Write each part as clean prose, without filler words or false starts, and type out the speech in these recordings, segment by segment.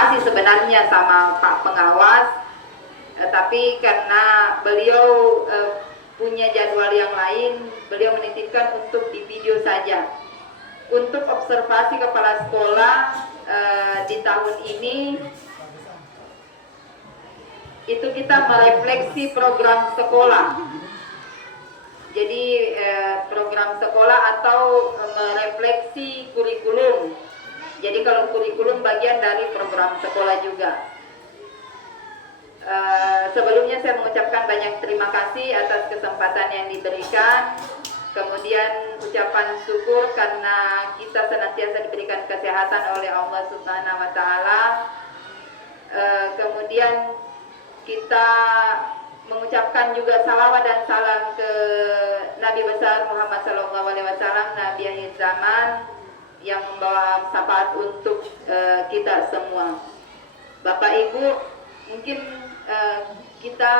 masih sebenarnya sama Pak Pengawas, tapi karena beliau punya jadwal yang lain, beliau menitipkan untuk di video saja. Untuk observasi kepala sekolah di tahun ini, itu kita merefleksi program sekolah. Jadi program sekolah atau merefleksi kurikulum. Jadi kalau kurikulum bagian dari program sekolah juga. Sebelumnya saya mengucapkan banyak terima kasih atas kesempatan yang diberikan. Kemudian ucapan syukur karena kita senantiasa diberikan kesehatan oleh Allah Subhanahu wa Ta'ala. Kemudian kita mengucapkan juga salawat dan salam ke Nabi besar Muhammad SAW, Nabi akhir zaman, yang membawa syafaat untuk kita semua. Bapak Ibu, mungkin kita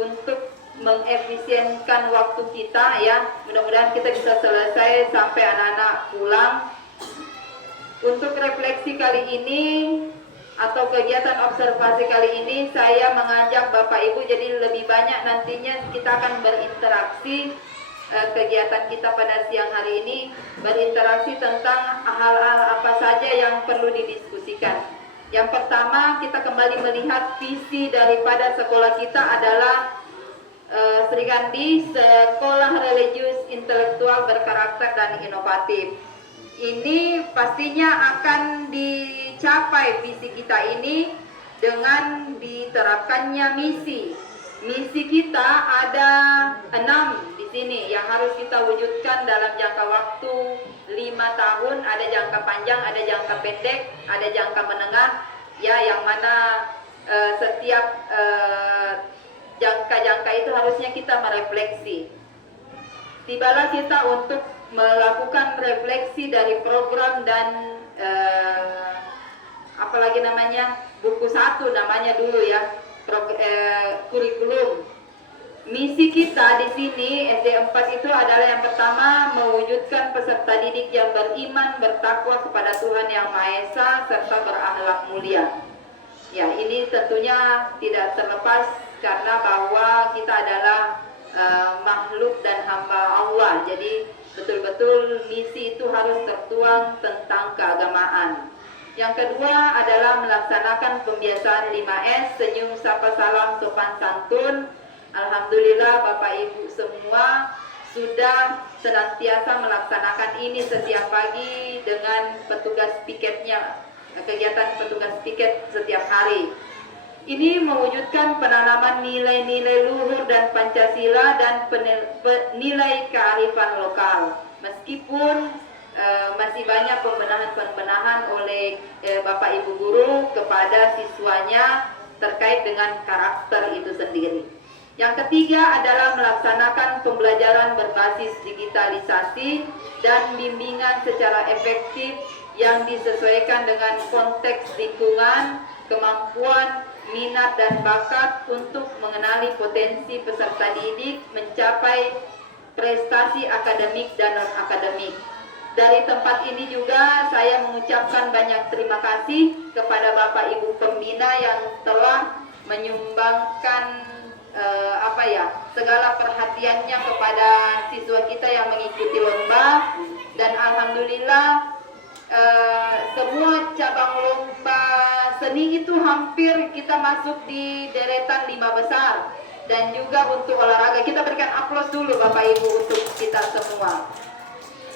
untuk mengefisienkan waktu kita ya, mudah-mudahan kita bisa selesai sampai anak-anak pulang. Untuk refleksi kali ini atau kegiatan observasi kali ini, saya mengajak Bapak Ibu jadi lebih banyak nantinya kita akan berinteraksi. Kegiatan kita pada siang hari ini berinteraksi tentang hal-hal apa saja yang perlu didiskusikan. Yang pertama, kita kembali melihat visi daripada sekolah kita adalah Sri Kandi, sekolah religius intelektual berkarakter dan inovatif. Ini pastinya akan dicapai visi kita ini dengan diterapkannya misi. Misi kita ada 6 di sini yang harus kita wujudkan dalam jangka waktu 5 tahun, ada jangka panjang, ada jangka pendek, ada jangka menengah, ya, yang mana setiap jangka-jangka itu harusnya kita merefleksi. Tibalah kita untuk melakukan refleksi dari program dan apalagi namanya buku 1 namanya dulu ya, kurikulum. Misi kita di sini SD 4 itu adalah yang pertama mewujudkan peserta didik yang beriman, bertakwa kepada Tuhan Yang Maha Esa serta berakhlak mulia. Ya, ini tentunya tidak terlepas karena bahwa kita adalah makhluk dan hamba Allah. Jadi betul-betul misi itu harus tertuang tentang keagamaan. Yang kedua adalah melaksanakan pembiasaan 5S, senyum, sapa, salam, sopan, santun. Alhamdulillah Bapak Ibu semua sudah senantiasa melaksanakan ini setiap pagi dengan petugas piketnya, kegiatan petugas piket setiap hari. Ini mewujudkan penanaman nilai-nilai luhur dan Pancasila dan nilai kearifan lokal. Meskipun masih banyak pembenahan-pembenahan oleh Bapak Ibu guru kepada siswanya terkait dengan karakter itu sendiri. Yang ketiga adalah melaksanakan pembelajaran berbasis digitalisasi dan bimbingan secara efektif yang disesuaikan dengan konteks lingkungan, kemampuan, minat dan bakat untuk mengenali potensi peserta didik mencapai prestasi akademik dan non-akademik. Dari tempat ini juga saya mengucapkan banyak terima kasih kepada Bapak Ibu Pembina yang telah menyumbangkan segala perhatiannya kepada siswa kita yang mengikuti lomba, dan alhamdulillah semua cabang lomba seni itu hampir kita masuk di deretan 5 besar. Dan juga untuk olahraga kita berikan aplaus dulu Bapak Ibu untuk kita semua.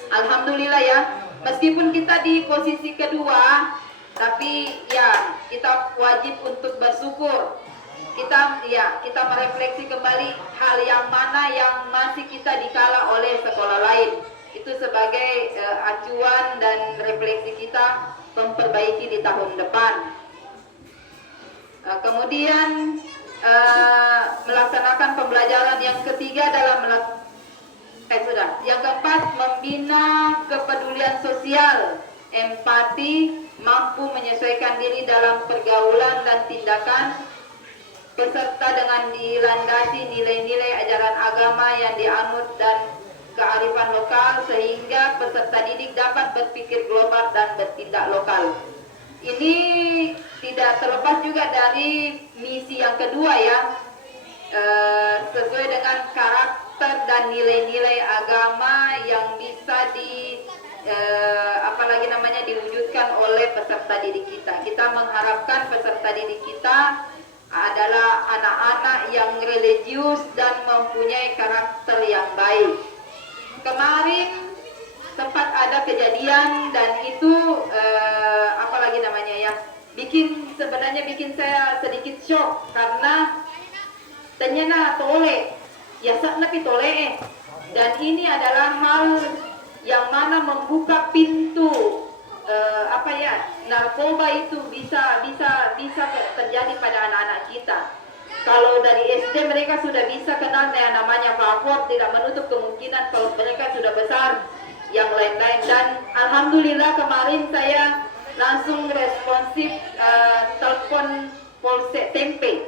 Alhamdulillah ya, meskipun kita di posisi kedua, tapi ya kita wajib untuk bersyukur. Kita merefleksi kembali hal yang mana yang masih kita dikalah oleh sekolah lain. Itu sebagai acuan dan refleksi kita memperbaiki di tahun depan. Kemudian melaksanakan pembelajaran yang ketiga dalam yang keempat, membina kepedulian sosial, empati, mampu menyesuaikan diri dalam pergaulan dan tindakan beserta dengan dilandasi nilai-nilai ajaran agama yang dianut dan kearifan lokal sehingga peserta didik dapat berpikir global dan bertindak lokal. Ini tidak terlepas juga dari misi yang kedua ya, sesuai dengan karakter dan nilai-nilai agama yang bisa apalagi namanya diwujudkan oleh peserta didik kita. Kita mengharapkan peserta didik kita adalah anak-anak yang religius dan mempunyai karakter yang baik. Kemarin sempat ada kejadian dan itu apalagi namanya ya, sebenarnya bikin saya sedikit shock karena ternyata tole ya napi tole dan ini adalah hal yang mana membuka pintu narkoba itu bisa terjadi pada anak-anak kita. Kalau dari SD mereka sudah bisa kenal yang namanya vapor, tidak menutup kemungkinan kalau mereka sudah besar yang lain-lain. Dan alhamdulillah kemarin saya langsung responsif telepon Polsek Tempe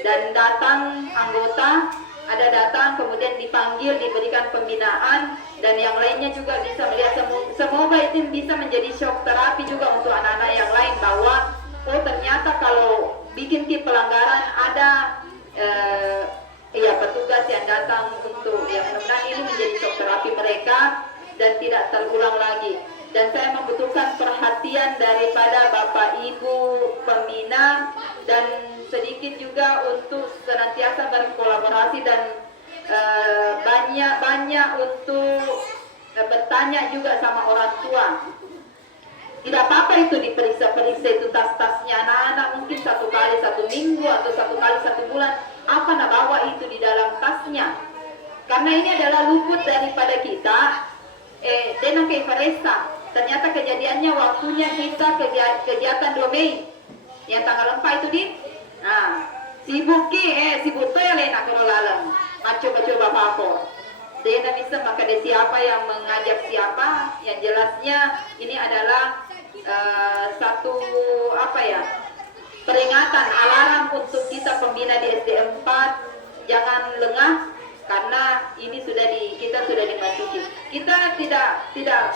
dan datang anggota, ada datang kemudian dipanggil, diberikan pembinaan dan yang lainnya juga bisa melihat. Semoga itu bisa menjadi shock terapi juga untuk anak-anak yang lain bahwa oh ternyata kalau bikin pelanggaran ada petugas yang datang untuk mudah-mudahan ini menjadi shock terapi mereka dan tidak terulang lagi. Dan saya membutuhkan perhatian daripada Bapak Ibu pembina dan sedikit juga untuk senantiasa berkolaborasi dan banyak untuk bertanya juga sama orang tua. Tidak apa-apa itu diperiksa-periksa itu tas-tasnya anak-anak mungkin 1 kali 1 minggu atau 1 kali 1 bulan. Apa nak bawa itu di dalam tasnya? Karena ini adalah luput daripada kita. Denang ke Ifaresta. Ternyata kejadiannya waktunya kita kegiatan 2 Mei yang tanggal 4 itu di. Nah, sibuk to ya lena kalau lalang. Coba-coba vapor. Dia bisa maka ada siapa yang mengajak siapa. Yang jelasnya ini adalah satu peringatan alarm untuk kita pembina di SD 4 jangan lengah karena ini kita sudah dimasuki. Kita tidak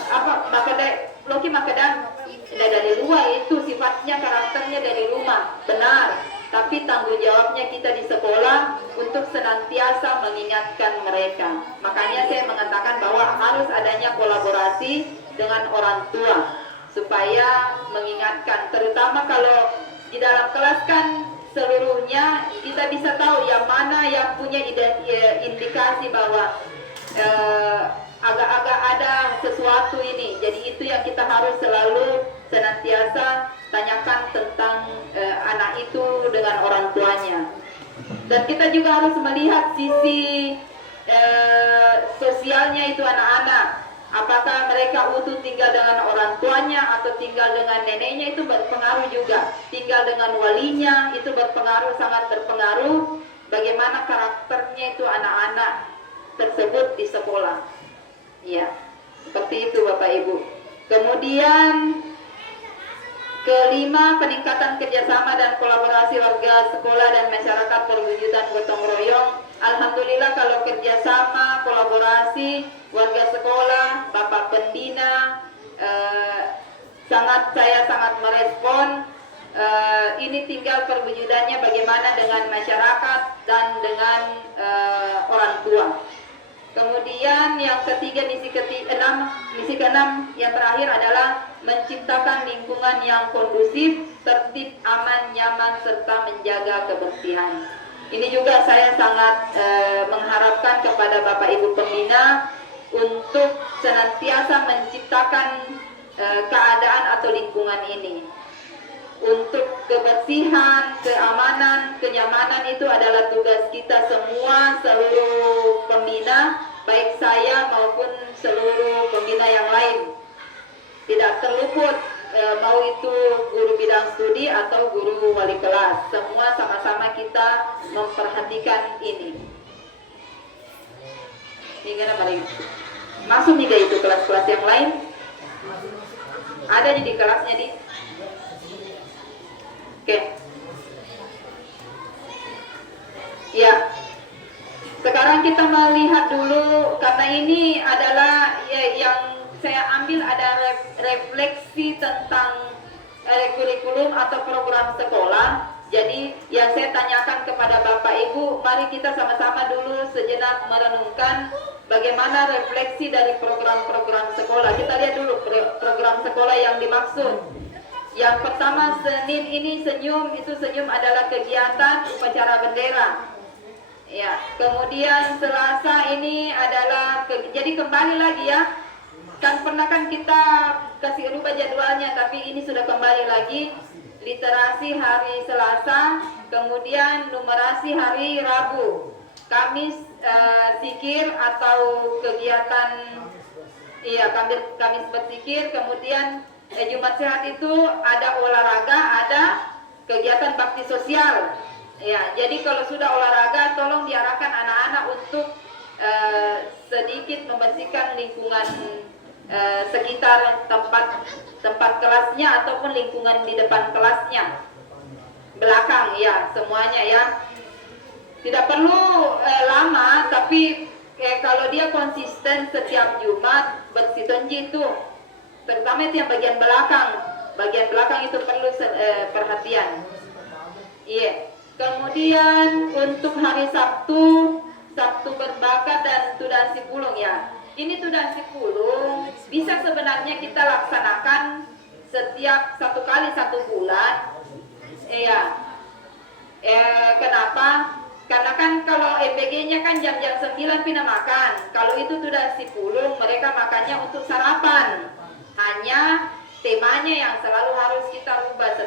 Loki makadang dari luar itu sifatnya karakternya dari rumah benar, tapi tanggung jawabnya kita di sekolah untuk senantiasa mengingatkan mereka. Makanya saya mengatakan bahwa harus adanya kolaborasi dengan orang tua supaya mengingatkan, terutama kalau di dalam kelas kan seluruhnya kita bisa tahu yang mana yang punya indikasi bahwa agak-agak ada sesuatu ini. Jadi itu yang kita harus selalu senantiasa tanyakan tentang anak itu dengan orang tuanya. Dan kita juga harus melihat sisi sosialnya itu anak-anak. Apakah mereka utuh tinggal dengan orang tuanya atau tinggal dengan neneknya, itu berpengaruh juga. Tinggal dengan walinya itu berpengaruh, sangat berpengaruh bagaimana karakternya itu anak-anak tersebut di sekolah. Ya, seperti itu Bapak Ibu. Kemudian kelima, peningkatan kerjasama dan kolaborasi warga sekolah dan masyarakat perwujudan gotong royong. Alhamdulillah kalau kerjasama, kolaborasi warga sekolah, Bapak Pembina, saya sangat merespon. Ini tinggal perwujudannya bagaimana dengan masyarakat dan dengan orang tua. Kemudian yang ketiga, misi keenam yang terakhir adalah menciptakan lingkungan yang kondusif, tertib, aman, nyaman, serta menjaga kebersihan. Ini juga saya sangat mengharapkan kepada Bapak Ibu Pembina untuk senantiasa menciptakan keadaan atau lingkungan ini. Untuk kebersihan, keamanan, kenyamanan itu adalah tugas kita semua, seluruh pembina, baik saya maupun seluruh pembina yang lain. Tidak terluput, mau itu guru bidang studi atau guru wali kelas, semua sama-sama kita memperhatikan ini. Hingga mari masuk nih itu kelas-kelas yang lain. Ada di kelasnya di. Oke. Ya. Sekarang kita melihat dulu, karena ini adalah yang saya ambil ada refleksi tentang kurikulum atau program sekolah. Jadi yang saya tanyakan kepada Bapak Ibu, mari kita sama-sama dulu sejenak merenungkan bagaimana refleksi dari program-program sekolah. Kita lihat dulu program sekolah yang dimaksud. Yang pertama, Senin ini senyum, itu senyum adalah kegiatan upacara bendera. Ya, kemudian Selasa ini adalah jadi kembali lagi ya. Kan pernah kan kita kasih rubah jadwalnya, tapi ini sudah kembali lagi. Literasi hari Selasa, kemudian numerasi hari Rabu. Kamis zikir atau kegiatan Kamis berzikir, kemudian Jumat Sehat itu ada olahraga, ada kegiatan bakti sosial. Ya, jadi kalau sudah olahraga tolong diarahkan anak-anak untuk sedikit membersihkan lingkungan sekitar tempat kelasnya ataupun lingkungan di depan kelasnya, belakang ya, semuanya ya. Tidak perlu lama, tapi kalau dia konsisten setiap Jumat bersih tonji itu, terutama itu yang bagian belakang itu perlu perhatian. Iya. Kemudian untuk hari Sabtu berbakat dan tudasi pulung ya. Ini tudasi pulung bisa sebenarnya kita laksanakan setiap 1 kali 1 bulan. Iya. Kenapa? Karena kan kalau EPG-nya kan jam-jam 9 pindah makan. Kalau itu tudasi pulung mereka makannya untuk sarapan. Hanya temanya yang selalu harus kita ubah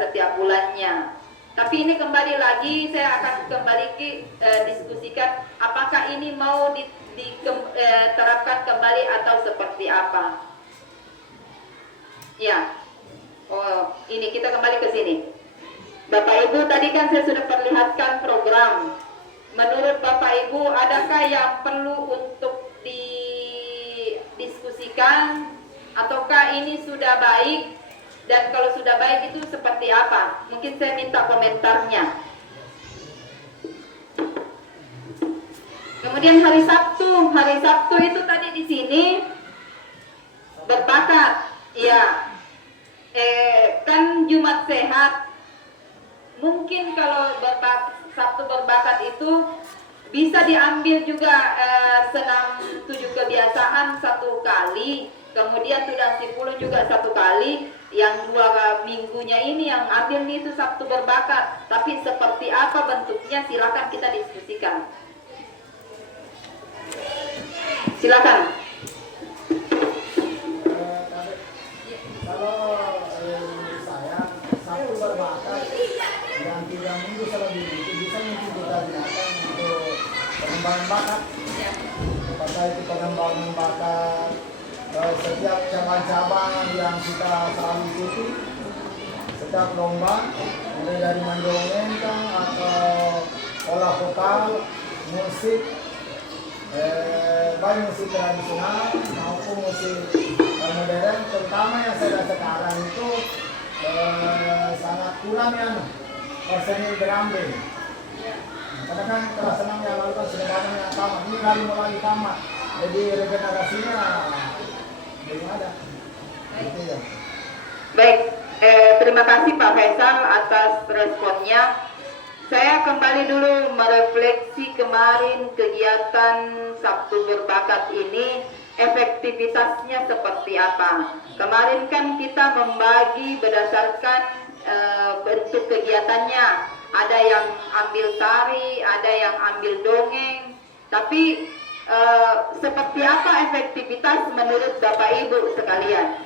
setiap bulannya. Tapi ini kembali lagi saya akan kembali diskusikan apakah ini mau diterapkan kembali atau seperti apa. Ya. Oh, ini kita kembali ke sini. Bapak Ibu, tadi kan saya sudah perlihatkan program. Menurut Bapak Ibu, adakah yang perlu untuk didiskusikan ataukah ini sudah baik? Dan kalau sudah baik itu seperti apa? Mungkin saya minta komentarnya. Kemudian hari Sabtu itu tadi di sini berbakat, ya. Kan Jumat Sehat. Mungkin kalau Sabtu berbakat itu bisa diambil juga senam 7 kebiasaan 1 kali, kemudian tudasi pulung juga 1 kali. Yang 2 minggunya ini yang ambil itu Sabtu berbakat. Tapi seperti apa bentuknya silakan kita diskusikan. Silakan. Kalau saya Sabtu berbakat yang 3 minggu selebih itu bisa mungkin kita gunakan untuk pengembangan bakat. Apakah itu pengembangan bakat setiap cabang-cabang yang kita selalu ikuti, setiap lomba, mulai dari mendongeng atau olah vokal, musik, baik musik tradisional maupun musik modern, terutama yang saya sekarang itu sangat kurang yang personil drum band. Karena kan kelas senam yang lalu kan sudah banyak yang tamat, ini lalu mulai tamat, jadi regenerasinya belum ada. Gitu ya. Baik, terima kasih Pak Faisal atas responnya. Saya kembali dulu merefleksi kemarin kegiatan Sabtu berbakat ini, efektivitasnya seperti apa. Kemarin kan kita membagi berdasarkan bentuk kegiatannya. Ada yang ambil tari, ada yang ambil dongeng. Tapi seperti apa efektivitas menurut Bapak Ibu sekalian?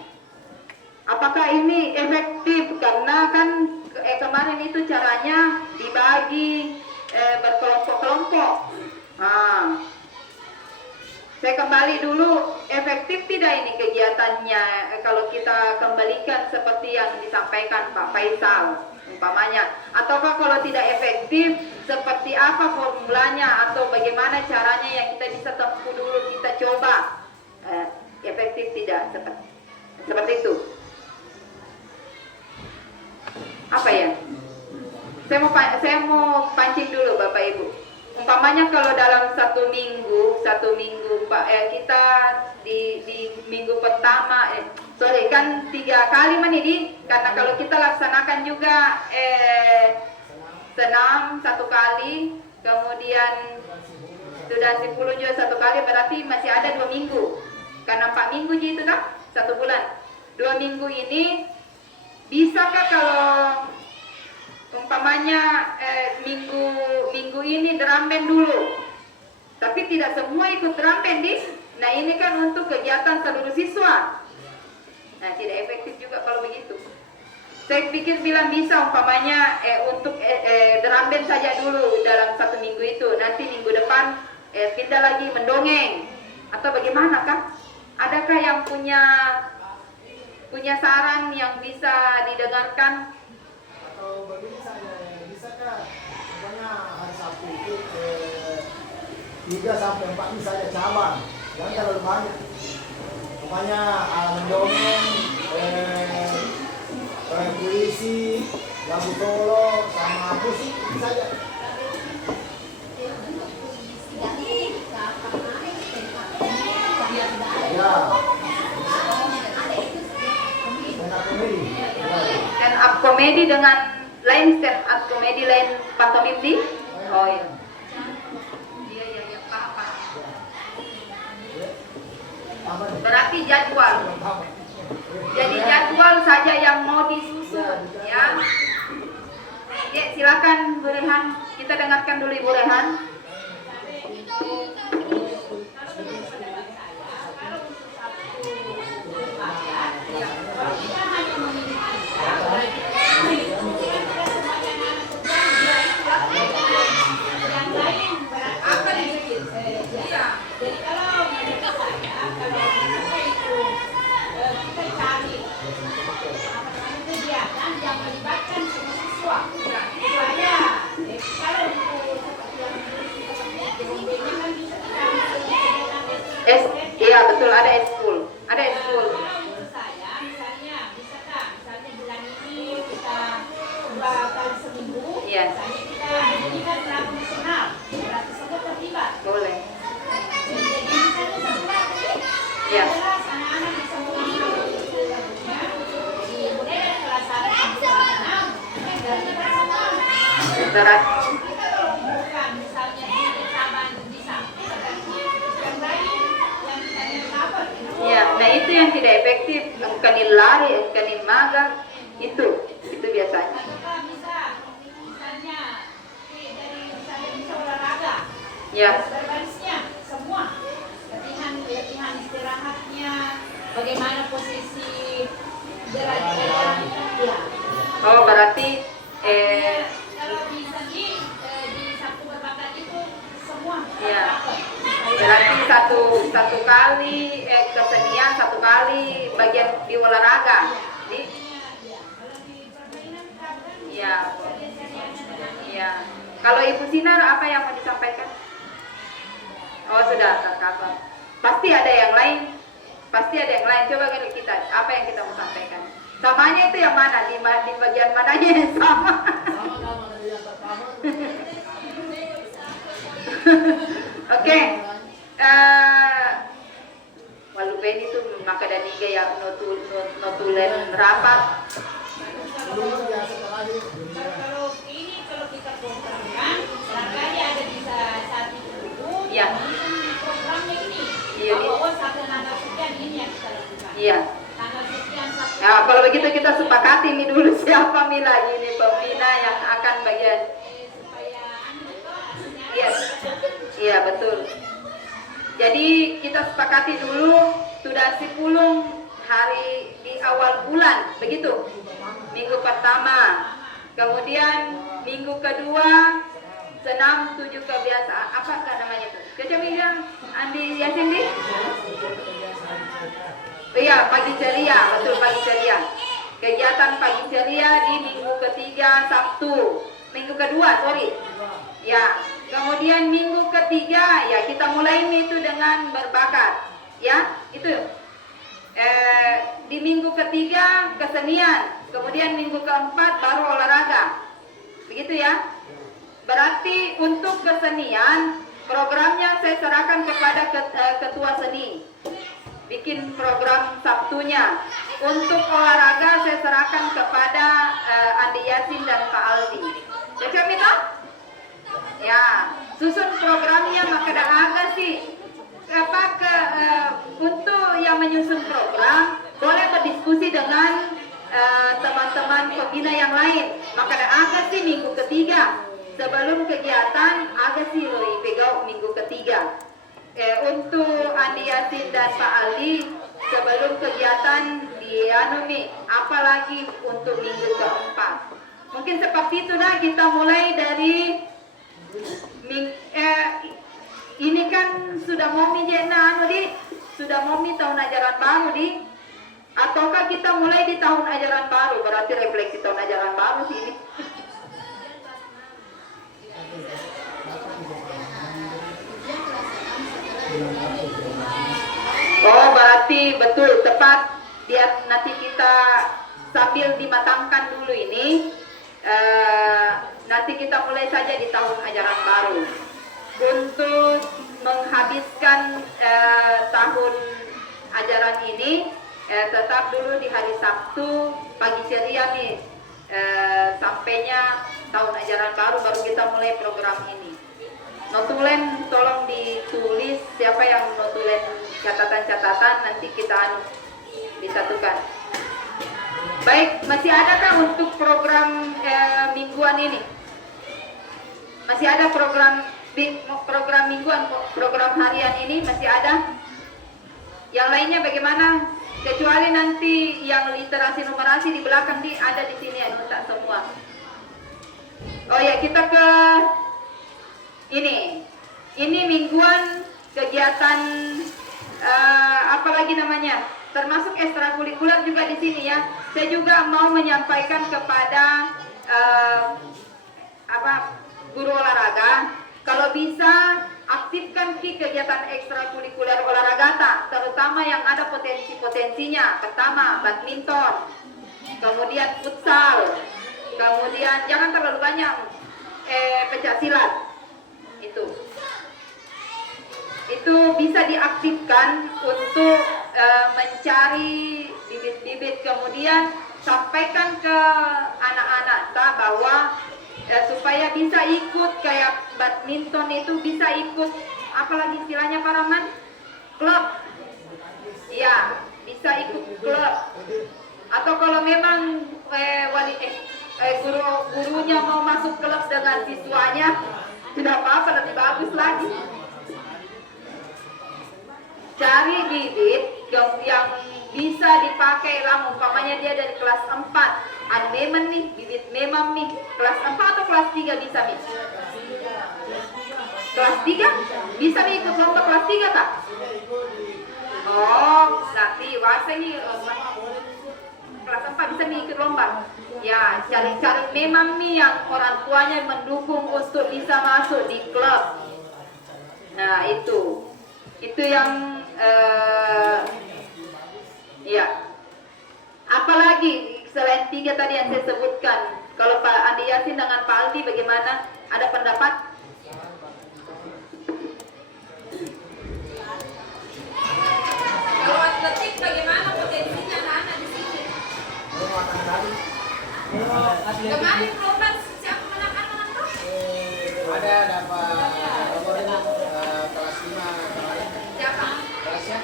Apakah ini efektif? Karena kan kemarin itu caranya dibagi berkelompok-kelompok. Saya kembali dulu, efektif tidak ini kegiatannya kalau kita kembalikan seperti yang disampaikan Pak Faisal umpamanya, ataukah kalau tidak efektif seperti apa formulanya atau bagaimana caranya yang kita bisa tempuh dulu, kita coba efektif tidak seperti itu. Apa ya? Saya mau pancing dulu Bapak Ibu. Umpamanya kalau dalam satu minggu Pak, kita di minggu pertama sorry kan 3 kali manidi, karena kalau kita laksanakan juga senam 1 kali, kemudian sudah 10 juga 1 kali, berarti masih ada 2 minggu. Karena 4 minggu itu kan 1 bulan. 2 minggu ini bisakah kalau umpamanya minggu ini drum band dulu, tapi tidak semua ikut drum band di. Nah ini kan untuk kegiatan seluruh siswa. Nah tidak efektif juga kalau begitu. Saya pikir bilang bisa umpamanya untuk drum band saja dulu dalam 1 minggu itu. Nanti minggu depan pindah lagi mendongeng. Atau bagaimana kan? Adakah yang punya saran yang bisa didengarkan? Atau begini saja, bisakah pokoknya hari Sabtu itu 3 sampai 4 ini saja cabang, jangan terlalu banyak. Pokoknya mendongeng, puisi, lagu solo, sama musik ini saja. Ya. Stand up komedi dengan lain stand up komedi lain pantomim di. Oh iya. Iya paham. Berarti jadwal. Jadi jadwal saja yang mau disusun ya. Oke, silakan Bu Rehan. Kita dengarkan dulu Ibu Rehan. Iya betul, ada eskul, ada eskul. Saya misalnya bulan ini kita 2 kali seminggu, Iya. misalnya kita jadikan lagu nasional, berarti semua terlibat. Boleh. Jadi misalnya 1 lagu ini, Iya. jelas anak-anak bisa mengiru lagunya. Jadi mulai dari kelas 1 sampai kelas 6, dari semua. Berat. Kita kalau bukan misalnya di taman bisa, yang lain yang kita dapat. Ya, nah itu yang tidak efektif, engkanin lari, engkanin magang, itu biasanya. Kita bisa, misalnya dari misalnya bisa olahraga, Ya, berbarisnya semua, latihan istirahatnya, bagaimana posisi jalan-jalan, ya. oh berarti Kalau bisa di Sabtu berbakat itu semua. ya, berarti satu kali kesenian, 1 kali bagian di olahraga, ya, ya. Kalau Ibu Sinar apa yang mau disampaikan? Oh sudah tercover. Pasti ada yang lain. Coba kan kita, apa yang kita mau sampaikan? Samanya itu yang mana? Di bagian mananya yang sama? Sama-sama dari yang pertama. Oke. Walupen itu maka dan iga yang notulen rapat. Belum ya setelah ini. Kalau kita programkan, barangkali ada bisa 1 minggu. Ya. Programnya ini. Iya. Bahwa sampai tanggal sekian ini yang kita lakukan. Iya. Tanggal sekian Sabtu. Nah, kalau begitu kita sepakati ini dulu siapa Mila ini pembina yang akan bagian. Supaya Iya. Iya, betul. Jadi kita sepakati dulu sudah 10 hari di awal bulan, begitu. Minggu pertama. Kemudian minggu kedua senam 7 kebiasaan. Apa namanya itu? Kecil bilang Andi Yasin di? Iya, pagi ceria, betul pagi ceria. Kegiatan pagi ceria di minggu ketiga Sabtu. Minggu kedua, sorry. Ya, kemudian minggu ketiga ya kita mulai itu dengan berbakat. Ya, itu. Di minggu ketiga kesenian, kemudian minggu keempat baru olahraga. Begitu ya. Berarti untuk kesenian programnya saya serahkan kepada ketua seni. bikin program Sabtunya. Untuk olahraga saya serahkan kepada Andi Yasin dan Pak Aldi. Cocok Mita? Ya, susun programnya maka ada aga sih. Untuk yang menyusun program boleh berdiskusi dengan teman-teman pembina yang lain. Maka ada aga sih minggu ketiga sebelum kegiatan aga sih pegau minggu ketiga. Untuk Andi Yasin dan Pak Ali sebelum kegiatan di apalagi untuk minggu keempat. Mungkin seperti itu dah, kita mulai dari ini kan sudah mau sudah mau tahun ajaran baru di, ataukah kita mulai di tahun ajaran baru, berarti refleksi tahun ajaran baru sih ini. Oh, berarti betul tepat. Dia nanti kita sambil dimatangkan dulu ini. Nanti kita mulai saja di tahun ajaran baru. Untuk menghabiskan tahun ajaran ini, tetap dulu di hari Sabtu pagi ceria nih. Sampainya tahun ajaran baru kita mulai program ini. Notulen tolong ditulis, siapa yang notulen catatan-catatan nanti kita disatukan. Baik, masih adakah untuk program mingguan ini? Masih ada program mingguan, program harian ini masih ada? Yang lainnya bagaimana? Kecuali nanti yang literasi numerasi di belakang ada di sini ya, tak semua. Oh ya, kita ke ini mingguan kegiatan apa lagi namanya, termasuk ekstrakurikuler juga di sini ya. Saya juga mau menyampaikan kepada guru olahraga, kalau bisa aktifkan kegiatan ekstrakurikuler olahraga, terutama yang ada potensi-potensinya. Pertama badminton, kemudian futsal, kemudian jangan terlalu banyak pencak silat. Itu bisa diaktifkan untuk mencari bibit-bibit, kemudian sampaikan ke anak-anak bahwa supaya bisa ikut kayak badminton itu, bisa ikut apalagi istilahnya Pak Rahman, klub. Iya, bisa ikut klub. Atau kalau memang gurunya mau masuk klub dengan siswanya, tidak apa-apa, lebih bagus lagi. Cari bibit yang bisa dipakai lah, umpamanya dia dari kelas 4, ada memang nih, bibit memang nih, kelas 4 atau kelas 3 bisa nih? Kelas 3? Bisa nih ikut lomba kelas 3 Kak? Oh, nanti wasa nih kelas 4 bisa nih ikut lomba. Ya, cari-cari memang nih yang orang tuanya mendukung untuk bisa masuk di klub. Nah, itu yang ya. Apalagi selain 3 tadi yang saya sebutkan, kalau Pak Andi Yasin dengan Pak Aldi bagaimana? Ada pendapat? Kalau atletik bagaimana potensinya anak-anak di sini? Kemarin lomba siapa menang anak-anak? Ada dapat kelas 5 kemarin. Siapa? Kelasnya?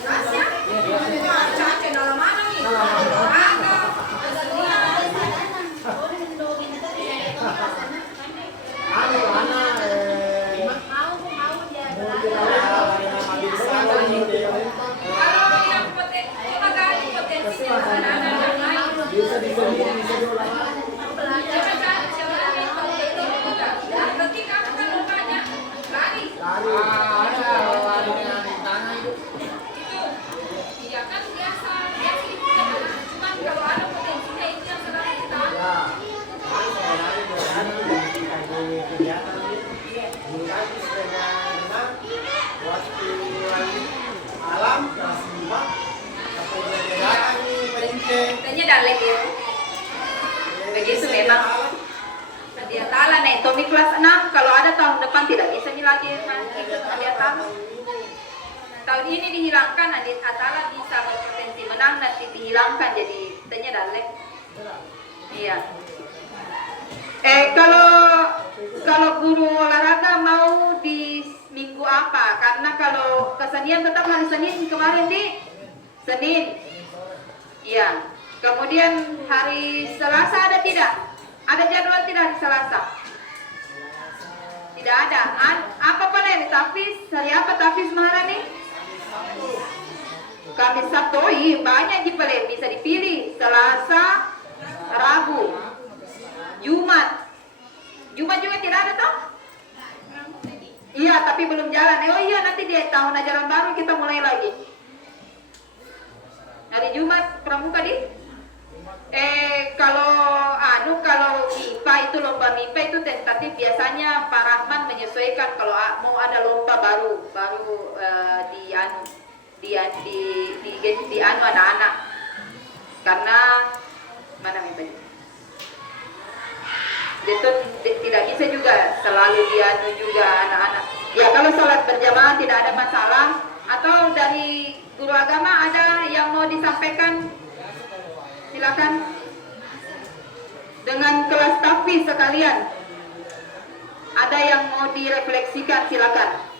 Rasya? Caca dalam mana nih? Kalau yang potensi anak-anak yang lain. Bisa diulang. Berarti kamu kan lombanya lari. Lari dengan tanah itu. Iya kan biasa itu cuman kalau ada potensinya itu yang sedang kita. Ya. Saya lari kegiatan berlapis dengan renang waktu alam kelas 5 sampai datang penceng. Tanya dalek ya. Begitu memang. Dia tala nih, Tommy kelas 6, kalau ada tahun depan tidak bisa nih lagi ikut dia tahu. tahun ini dihilangkan, nanti Atala bisa berpotensi menang, nanti dihilangkan jadi tanya dalek. Iya. Kalau guru olahraga mau di minggu apa? Karena kalau kesenian tetap hari Senin kemarin di Senin. Iya. Kemudian hari Selasa ada tidak? Ada jadwal tidak hari Selasa? Tidak ada. Apa panen? Tapis? Hari apa Tapis Maharani? Kamis Sabtu. Oh iya, banyak di paling bisa dipilih. Selasa, Rabu, Jumat. Jumat juga tidak ada toh? Iya, tapi belum jalan. Oh iya, nanti di tahun ajaran baru kita mulai lagi. Hari Jumat pramuka di? Kalau MIPA itu lomba MIPA itu tentatif, biasanya Pak Rahman menyesuaikan kalau mau ada lomba baru di anak-anak. Karena mana MIPA? Itu tidak bisa juga selalu juga anak-anak. Ya kalau sholat berjamaah tidak ada masalah. Atau dari guru agama ada yang mau disampaikan? Silakan. Dengan kelas tahfiz sekalian. Ada yang mau direfleksikan, silakan.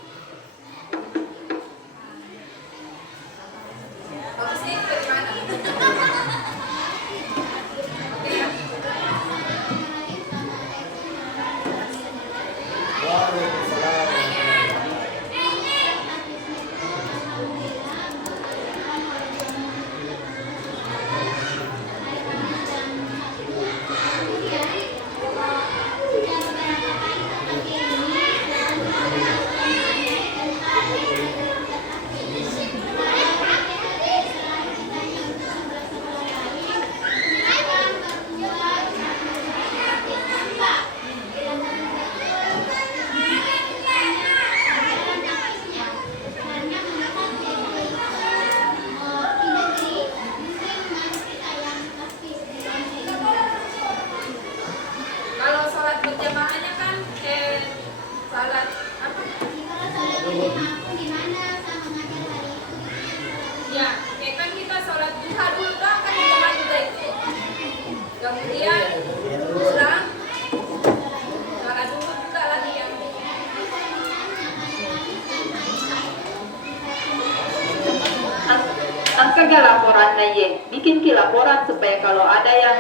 Angkat laporannya ye, bikin laporan supaya kalau ada yang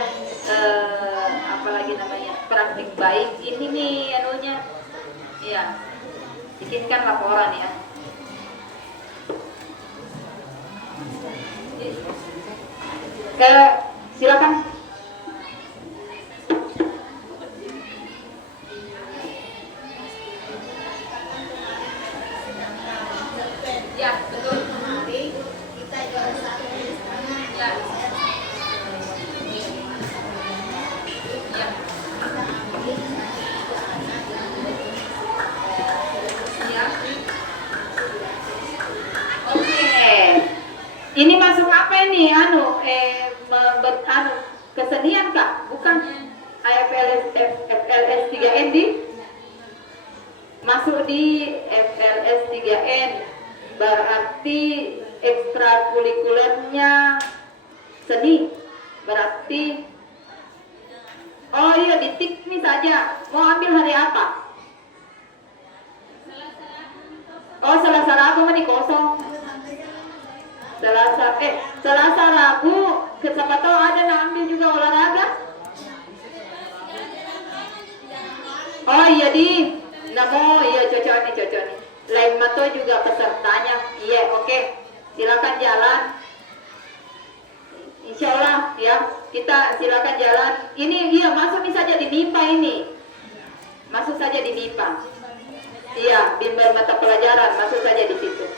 apalagi namanya praktik baik ini nih anunya, ya bikinkan laporan ya. Silakan. Ya betul. Ini masuk apa ini? Kesenian kak? Bukan FLS 3N di? Masuk di FLS 3N. Berarti ekstrakurikulernya seni. Berarti oh iya di TIK saja. Mau ambil hari apa? Oh Selasa Rabu mah kosong. Selasa Rabu siapa tahu ada yang ambil juga olahraga. Oh iya di namo iya cocok nih. Lain mato juga pesertanya. Iya oke. Silakan jalan. Insya Allah ya kita silakan jalan. Ini iya masuk saja di MIPA ini. Masuk saja di MIPA. Iya bimbel mata pelajaran masuk saja di situ.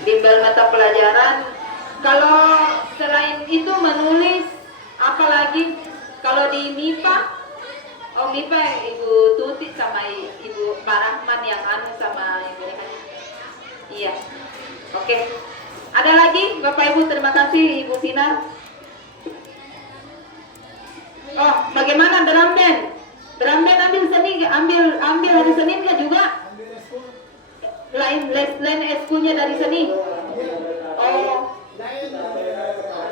Bimbel mata pelajaran. Kalau selain itu menulis apalagi kalau di MIPA, oh MIPA Ibu Tuti sama Ibu Pak Rahman yang sama Ibu Rehan. Iya, oke. Ada lagi Bapak Ibu, terima kasih Ibu Sinar. Oh bagaimana drum band? Ramdan ambil seni, ambil hari Senin kan juga? Ambil eskul. Lain eskulnya dari seni. Oh, Lain.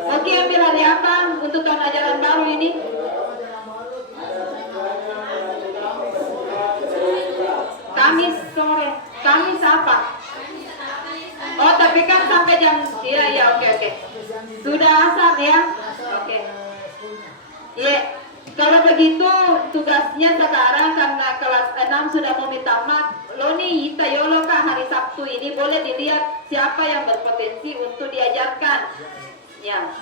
oke, ambil hari apa untuk tahun ajaran baru ini? Kamis sore. Kamis apa? Oh, tapi kan sampai jam, iya, oke. Sudah asar ya? Oke. Iya. Kalau begitu tugasnya sekarang karena kelas 6 sudah mau minta mat. Lo nih Yolo Kak, hari Sabtu ini boleh dilihat siapa yang berpotensi untuk diajarkan. Ya.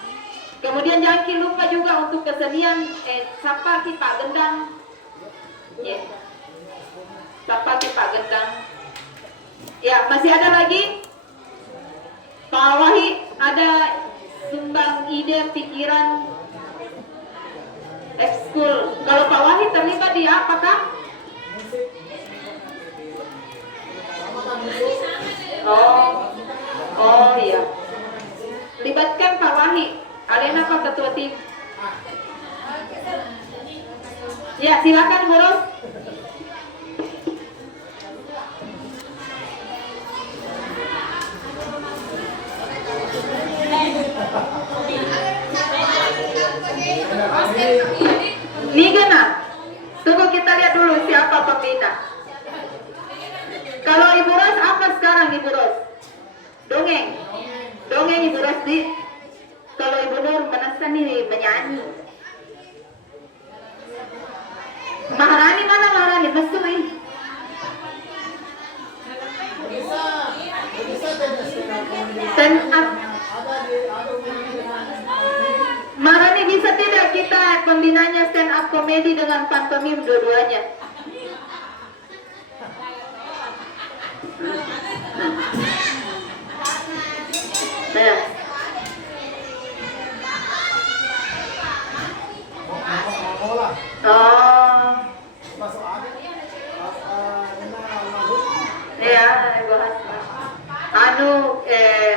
Kemudian jangan lupa juga untuk kesenian sapa Pak Gendang. Ya. Sapa Pak Gendang. Ya, masih ada lagi? Pak Wahid, ada sumbang ide pikiran ekskul. Kalau Pak Wahid terlibat di apakah? Oh iya. Libatkan Pak Wahid. Kalian apa ketua tim? Ya, silakan Guru. Nih Gena, tunggu kita lihat dulu siapa pembina. Kalau Ibu Ros apa sekarang Ibu Ros? Dongeng Ibu Ros di. Kalau Ibu Nur menesan nih menyanyi. Maharani mana Maharani? Mesui. Stand up. Maharani bisa tidak kita pembinanya stand up komedi dengan pantomim dua-duanya? Nah. Oh. Ya,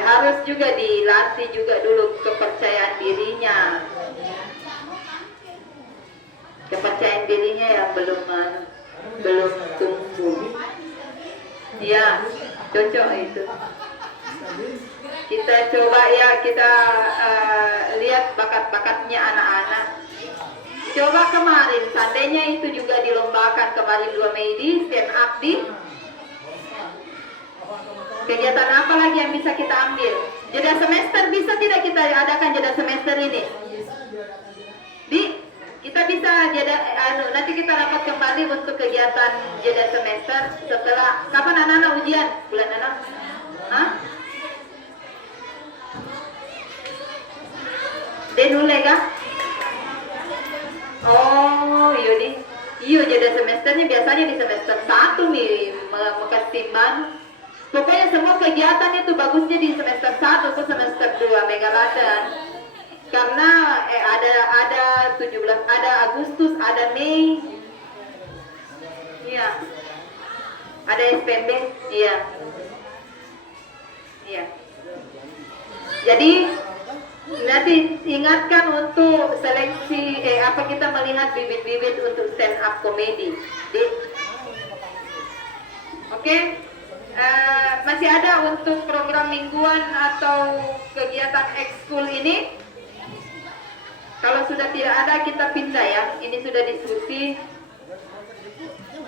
harus juga dilatih juga dulu kepercayaan dirinya. Kepercayaan dirinya yang belum tumbuh. Ya, cocok itu. Kita coba ya, kita lihat bakat-bakatnya anak-anak. Coba kemarin, seandainya itu juga dilombakan kemarin 2 Mei di stand up di kegiatan apa lagi yang bisa kita ambil? Jeda semester bisa tidak kita adakan jeda semester ini? Kita bisa jeda, nanti kita rapat kembali untuk kegiatan jeda semester setelah kapan anak-anak ujian? Bulan 6? Hah? Denule kah? Oh, iya jeda semesternya biasanya di semester 1 nih Mekastimban. Pokoknya semua kegiatan itu bagusnya di semester 1 ke semester 2 Megaladan. Karena ada 17, ada Agustus, ada Mei. Iya. Ada SPMB, iya. Iya. Jadi nanti ingatkan untuk seleksi kita melihat bibit-bibit untuk stand up komedi. Oke. Masih ada untuk program mingguan atau kegiatan ekskul ini? Kalau sudah tidak ada kita pindah ya. Ini sudah diskusi.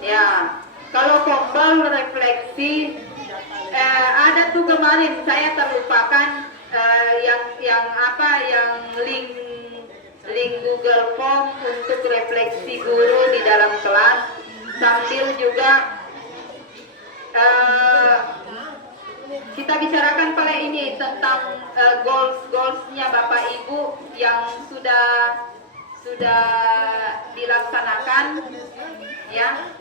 Ya. Kalau kembal refleksi ada tuh kemarin saya terlupakan yang link Google Form untuk refleksi guru di dalam kelas sambil juga kita bicarakan pada ini tentang goalsnya Bapak Ibu yang sudah dilaksanakan ya,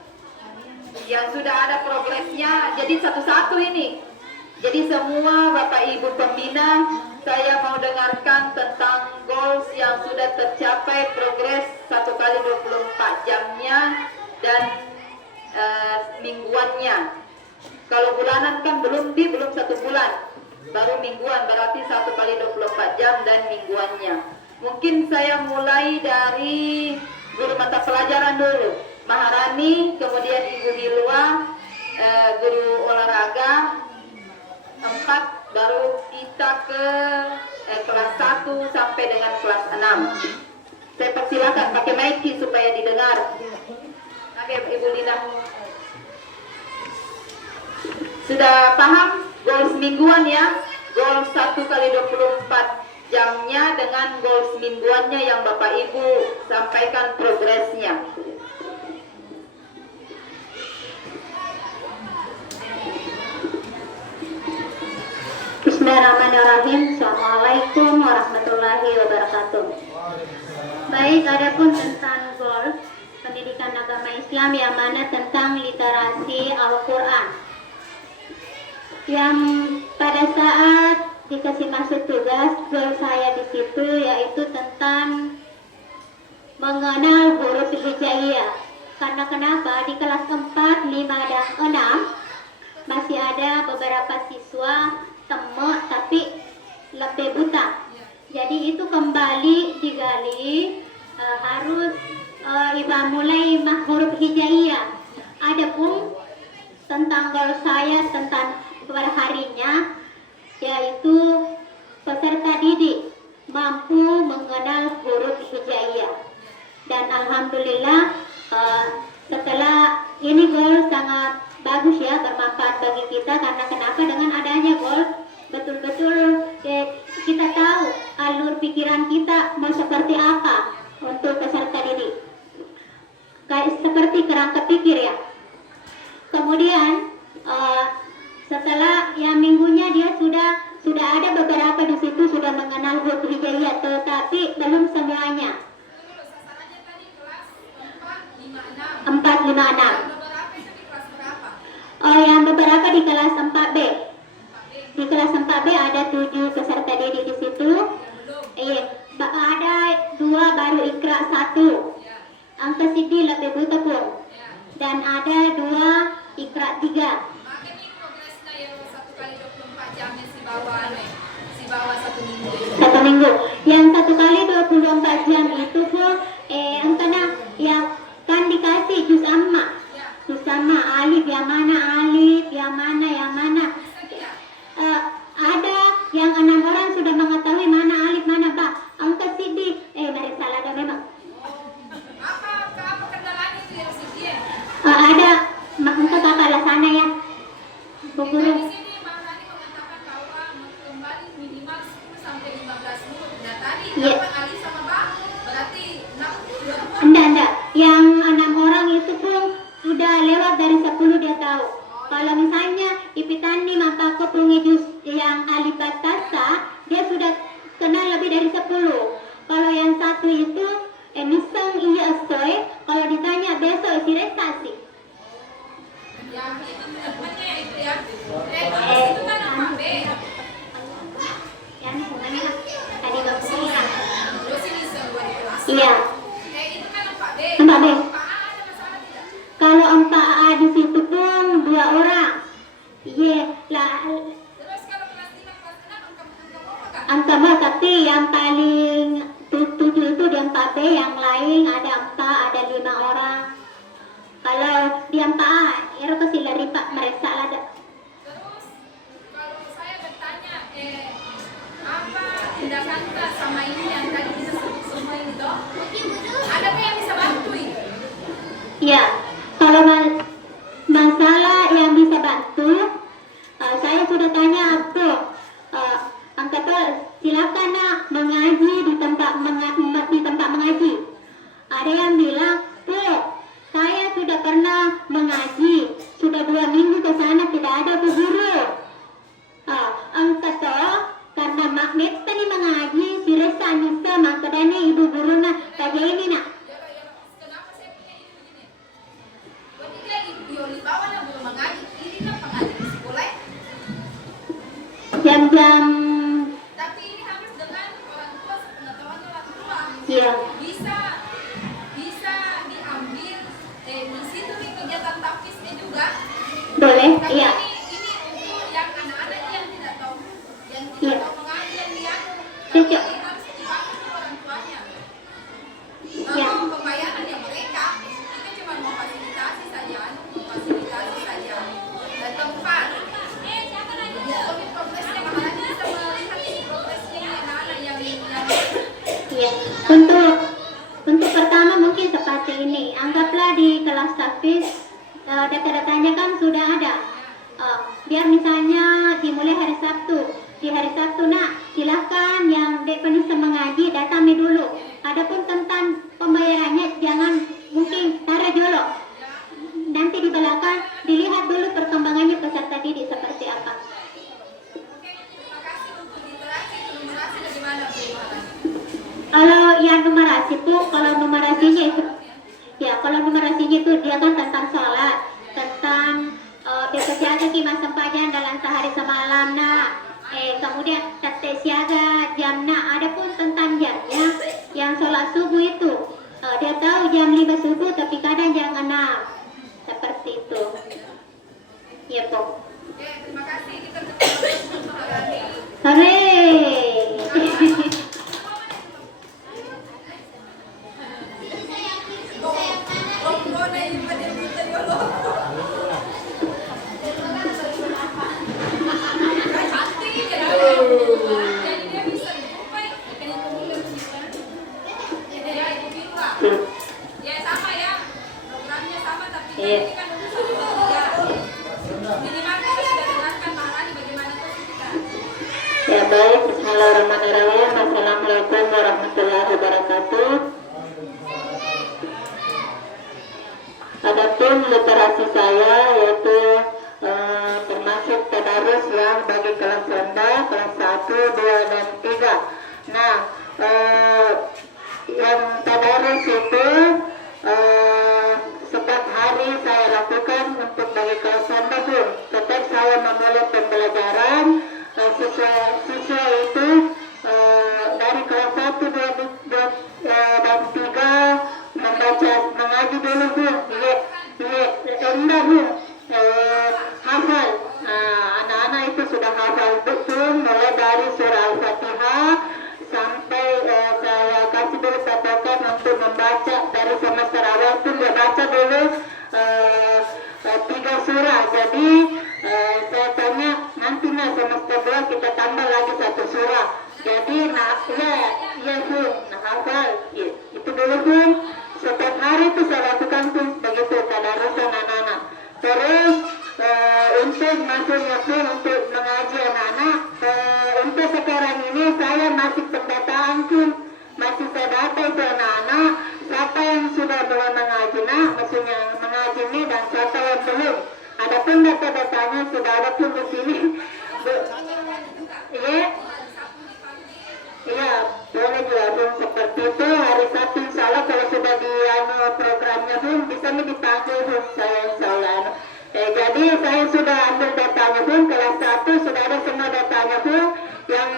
yang sudah ada progresnya. Jadi satu-satu ini. Jadi semua Bapak Ibu pembina, saya mau dengarkan tentang goals yang sudah tercapai, progres 1 kali 24 jamnya dan mingguannya. Kalau bulanan kan belum 1 bulan, baru mingguan, berarti 1 kali 24 jam dan mingguannya. Mungkin saya mulai dari guru mata pelajaran dulu. Maharani, kemudian Ibu Hilwa, guru olahraga. 4 baru kita ke kelas 1 sampai dengan kelas 6. Saya persilakan pakai mic supaya didengar. Oke, Ibu Lina. Sudah paham goals mingguan ya? Goals 1 kali 24 jamnya dengan goals mingguannya yang Bapak Ibu sampaikan progresnya. Bismillahirrahmanirrahim. Assalamualaikum warahmatullahi wabarakatuh. Baik, adapun tentang goal pendidikan agama Islam yang mana tentang literasi Al-Quran, yang pada saat dikasih masuk tugas, goal saya di situ yaitu tentang mengenal huruf hijaiyah. Karena kenapa? Di kelas 4, 5, dan 6 masih ada beberapa siswa temu tapi lebih buta. Jadi itu kembali digali, harus mulai huruf hijaiyah. Adapun tentang goal saya tentang perharinya yaitu peserta didik mampu mengenal huruf hijaiyah. Dan alhamdulillah setelah ini goal sangat bagus ya, bermanfaat bagi kita. Karena kenapa? Dengan adanya goal betul-betul kita tahu alur pikiran kita mau seperti apa untuk peserta didik, kayak seperti kerangka pikir ya. Kemudian setelah yang minggunya dia sudah ada beberapa di situ sudah mengenal huruf hijaiyah, tetapi belum semuanya. 4, 5, 6. Yang beberapa di kelas 4B. Di kelas 4B ada 7 peserta didik di situ. Ada 2 baru Iqra 1. Angka Sidi lebih buta pun. Dan ada 2 Iqra 3. Satu minggu. Yang 1 kali 24 jam itu pun entahlah yang kan dikasih juz amma. Juz amma alif yang mana yang mana. Ada yang 6 orang sudah mengetahui mana alif mana ba. Angka Sidi mari salah ada memang. Apa kendalanya itu yang Sidi? Ada untuk kakak sana ya. Bu Guru. Di sini Pak Tani mengatakan bahwa kembali minimal 10 sampai 15 menit. Nah tadi Iya. dapat Ali sama Pak berarti 6. Enggak. Yang 6 orang itu pun sudah lewat dari 10 dia tahu. Kalau misalnya Ipitani maka pengejus yang alif batasa dia sudah kenal lebih dari 10. Kalau yang 1 itu misang iya astoy, kalau ditanya besok isi restasi. Yang itu temannya itu ya. Itu kan apa B? Yang hubungannya tadi gak kurang. Terus ini sebuah di kelas. Iya. Itu kan apa B? Empat B. Pak A ada masalah tidak? Kalau 4A di situ pun 2 orang. Iya lah. Terus kalau kelas 5, kelas 6 angka berapa kan? Angka tapi yang paling 7 itu di 4B, yang lain ada 4, ada 5 orang. Kalau di 4A, ya kasih lari Pak mereka ada. Terus kalau saya bertanya apa tindakan kita sama ini yang tadi kita sebut semua ini toh? Adakah yang bisa bantu ini? Iya, kalau masalah yang bisa bantu, saya sudah tanya apa. Silakan nak mengaji di tempat mengaji. Ada yang bilang, saya sudah pernah mengaji, sudah 2 minggu ke sana tidak ada Bu Guru. Karena magnet tadi mengaji, si Resa Anissa makadanya ibu guru nak kayak ini nak. Kenapa saya punya ini begini? Ketika Yoli bawa yang belum mengaji, ini kan pengaji di sekolah. Jam-jam. Tapi ini harus dengan orang tua, pengetahuan orang tua. Iya. Bisa diambil di situ nih kegiatan tafisnya juga. Boleh? Tapi Iya. ini untuk yang anak-anak yang tidak tahu Iya. mengaji yang dia. Cocok. Ini harus dibantu orang tuanya. Iya. Kalau pembayaran yang mereka, kita cuma mau Ya, untuk pertama mungkin seperti ini. Anggaplah di kelas tafis data-datanya kan sudah ada. Biar misalnya dimulai hari Sabtu. Di hari Sabtu nak silahkan yang dek penuh mengaji datang dulu. Adapun tentang pembayarannya jangan mungkin taruh jolo. Nanti di belakang dilihat dulu perkembangannya peserta didik seperti apa. Oke, terima kasih untuk literasi. Numerasi bagaimana Bu? Kalau yang numerasi Bu, kalau numerasinya itu kalau numerasinya itu dia kan tentang sholat, tentang dia siaga kimas sempajan dalam sehari semalam nak. Kemudian tete siaga jamnya. Adapun tentang jamnya, yang sholat subuh itu dia tahu jam 5 subuh tapi kadang jam 6 seperti itu. Ya Bu. Oke, terima kasih. Kita bertemu. Hore. Jadi dia bisa diupai ikan itu dulu. Ya, itu biru. Ya sama ya. Programnya sama tapi ini kan urusan ya. Minimal kita sudah dengarkan Pak Rani bagaimana tuh kita. Ya baik, bismillahirrahmanirrahim. Assalamualaikum warahmatullahi wabarakatuh. Adapun literasi saya yaitu termasuk tadarus yang bagi kelas rendah, kelas 1, 2, dan 3. Nah, yang tadarus itu setiap hari saya lakukan untuk bagi kelas rendah pun. Tetap saya memulai pembelajaran siswa itu dari kelas 1, 2, dan 3 membaca, mengaji dulu pun. Enggak pun. Hafal. Anak-anak itu sudah hafal betul mulai dari surah Al-Fatihah sampai saya kasih dulu patokan untuk membaca dari semester awal pun dia baca dulu 3 surah. Jadi saya tanya nanti semester 2 kita tambah lagi 1 surah. Jadi pun hafal itu dulu pun setiap hari itu saya lakukan pun begitu tadarusan anak-anak. Terus untuk masuknya pun untuk mengaji anak-anak, untuk sekarang ini saya masih pendataan pun, masih saya data itu anak-anak, siapa yang sudah mulai mengaji maksudnya mengaji ini dan siapa yang belum. Adapun data-datanya sudah ada pun di sini. Iya, boleh juga pun seperti itu. Hari Sabtu insya Allah kalau sudah di programnya pun bisa dipanggil pun saya insya Allah. Jadi saya sudah ambil datanya pun kelas 1 sudah ada semua datanya pun. Yang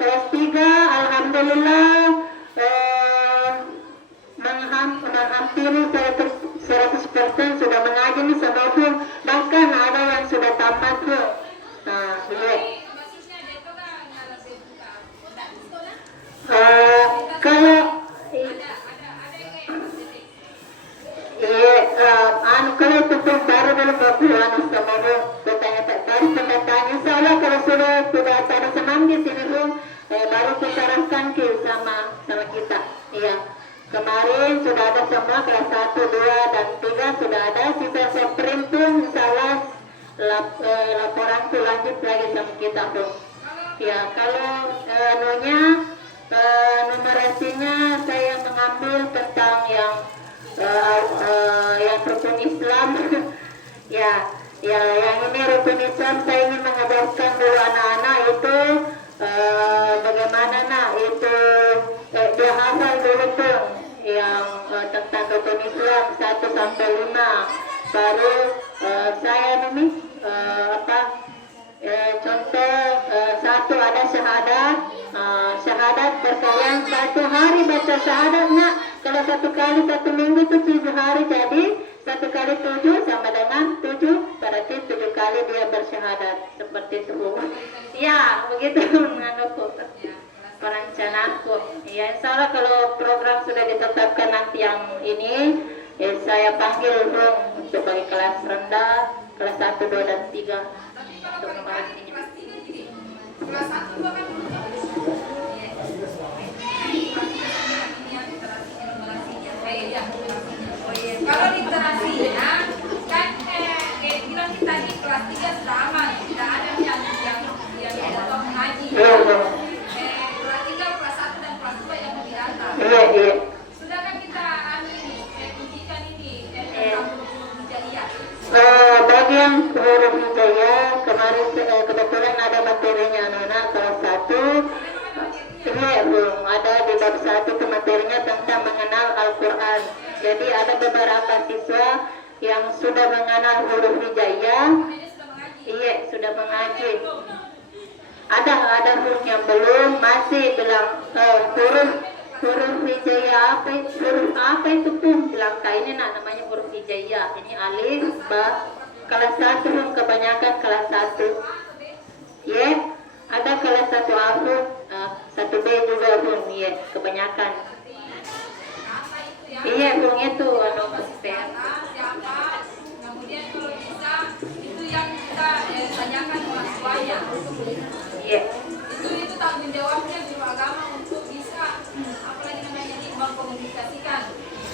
kelas 3 alhamdulillah menghampiri 100% sudah mengaji nih semua pun. Bahkan ada yang sudah tamat pun. Kalau itu pun baru dalam waktu sama bertanya insya Allah kalau sudah ada senang di sini pun baru kita arahkan ke sama kita. Iya. Kemarin sudah ada semua kelas 1, 2, dan 3 sudah ada. Sisa sprint pun insya Allah laporan tuh lanjut lagi sama kita tuh. Ya kalau numerasinya saya mengambil tentang yang rukun Islam. yang ini rukun Islam saya ingin mengajarkan dulu anak-anak itu bagaimana itu dia hafal dulu tuh yang tentang rukun Islam 1 sampai 5. Baru saya contoh 1 ada syahadat berkalian 1 hari baca syahadat nak. Kalau 1 kali 1 minggu itu 7 hari, jadi 1 kali 7 sama dengan 7, berarti 7 kali dia bersyahadat seperti itu. Ya begitu menurutku perencanaanku. Ya insya Allah kalau program sudah ditetapkan nanti yang ini saya panggil untuk bagi kelas rendah, kelas 1, 2, dan 3 untuk memahaminya. Kelas 1 juga kan Iya, Bung. Ada di bab 1 itu materinya tentang mengenal Al-Quran. Jadi ada beberapa siswa yang sudah mengenal huruf hijaiyah. Ini sudah mengaji. Iya, sudah mengaji. Ada huruf yang belum, masih bilang huruf hijaiyah huruf apa itu pun bilang ini namanya huruf hijaiyah. Ini alif, ba, kelas 1 Bung, kebanyakan kelas 1. Ya, ada kelas 1 alif, 1B juga Bung, ya, kebanyakan. Apa itu ya? Iya, Bung, itu konsisten. Siapa? Kemudian kalau bisa itu yang kita tanyakan orang tuanya. Iya. Itu tanggung jawabnya guru agama untuk bisa apalagi namanya ini mengkomunikasikan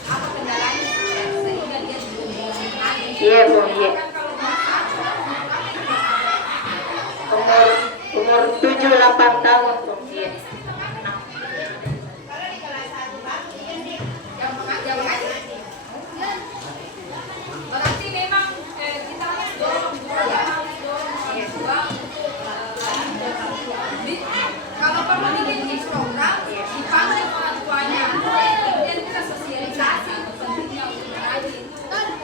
apa kendalanya sehingga dia mengerti. Iya, Bung, iya. Kan kalau bahasa Umur 7-8 tahun Bung, iya. yang mengaji. Berarti memang kita harus dorong orang tua untuk kalau perlu bikin program dipanggil orang tuanya kemudian kita sosialisasi pentingnya untuk mengaji.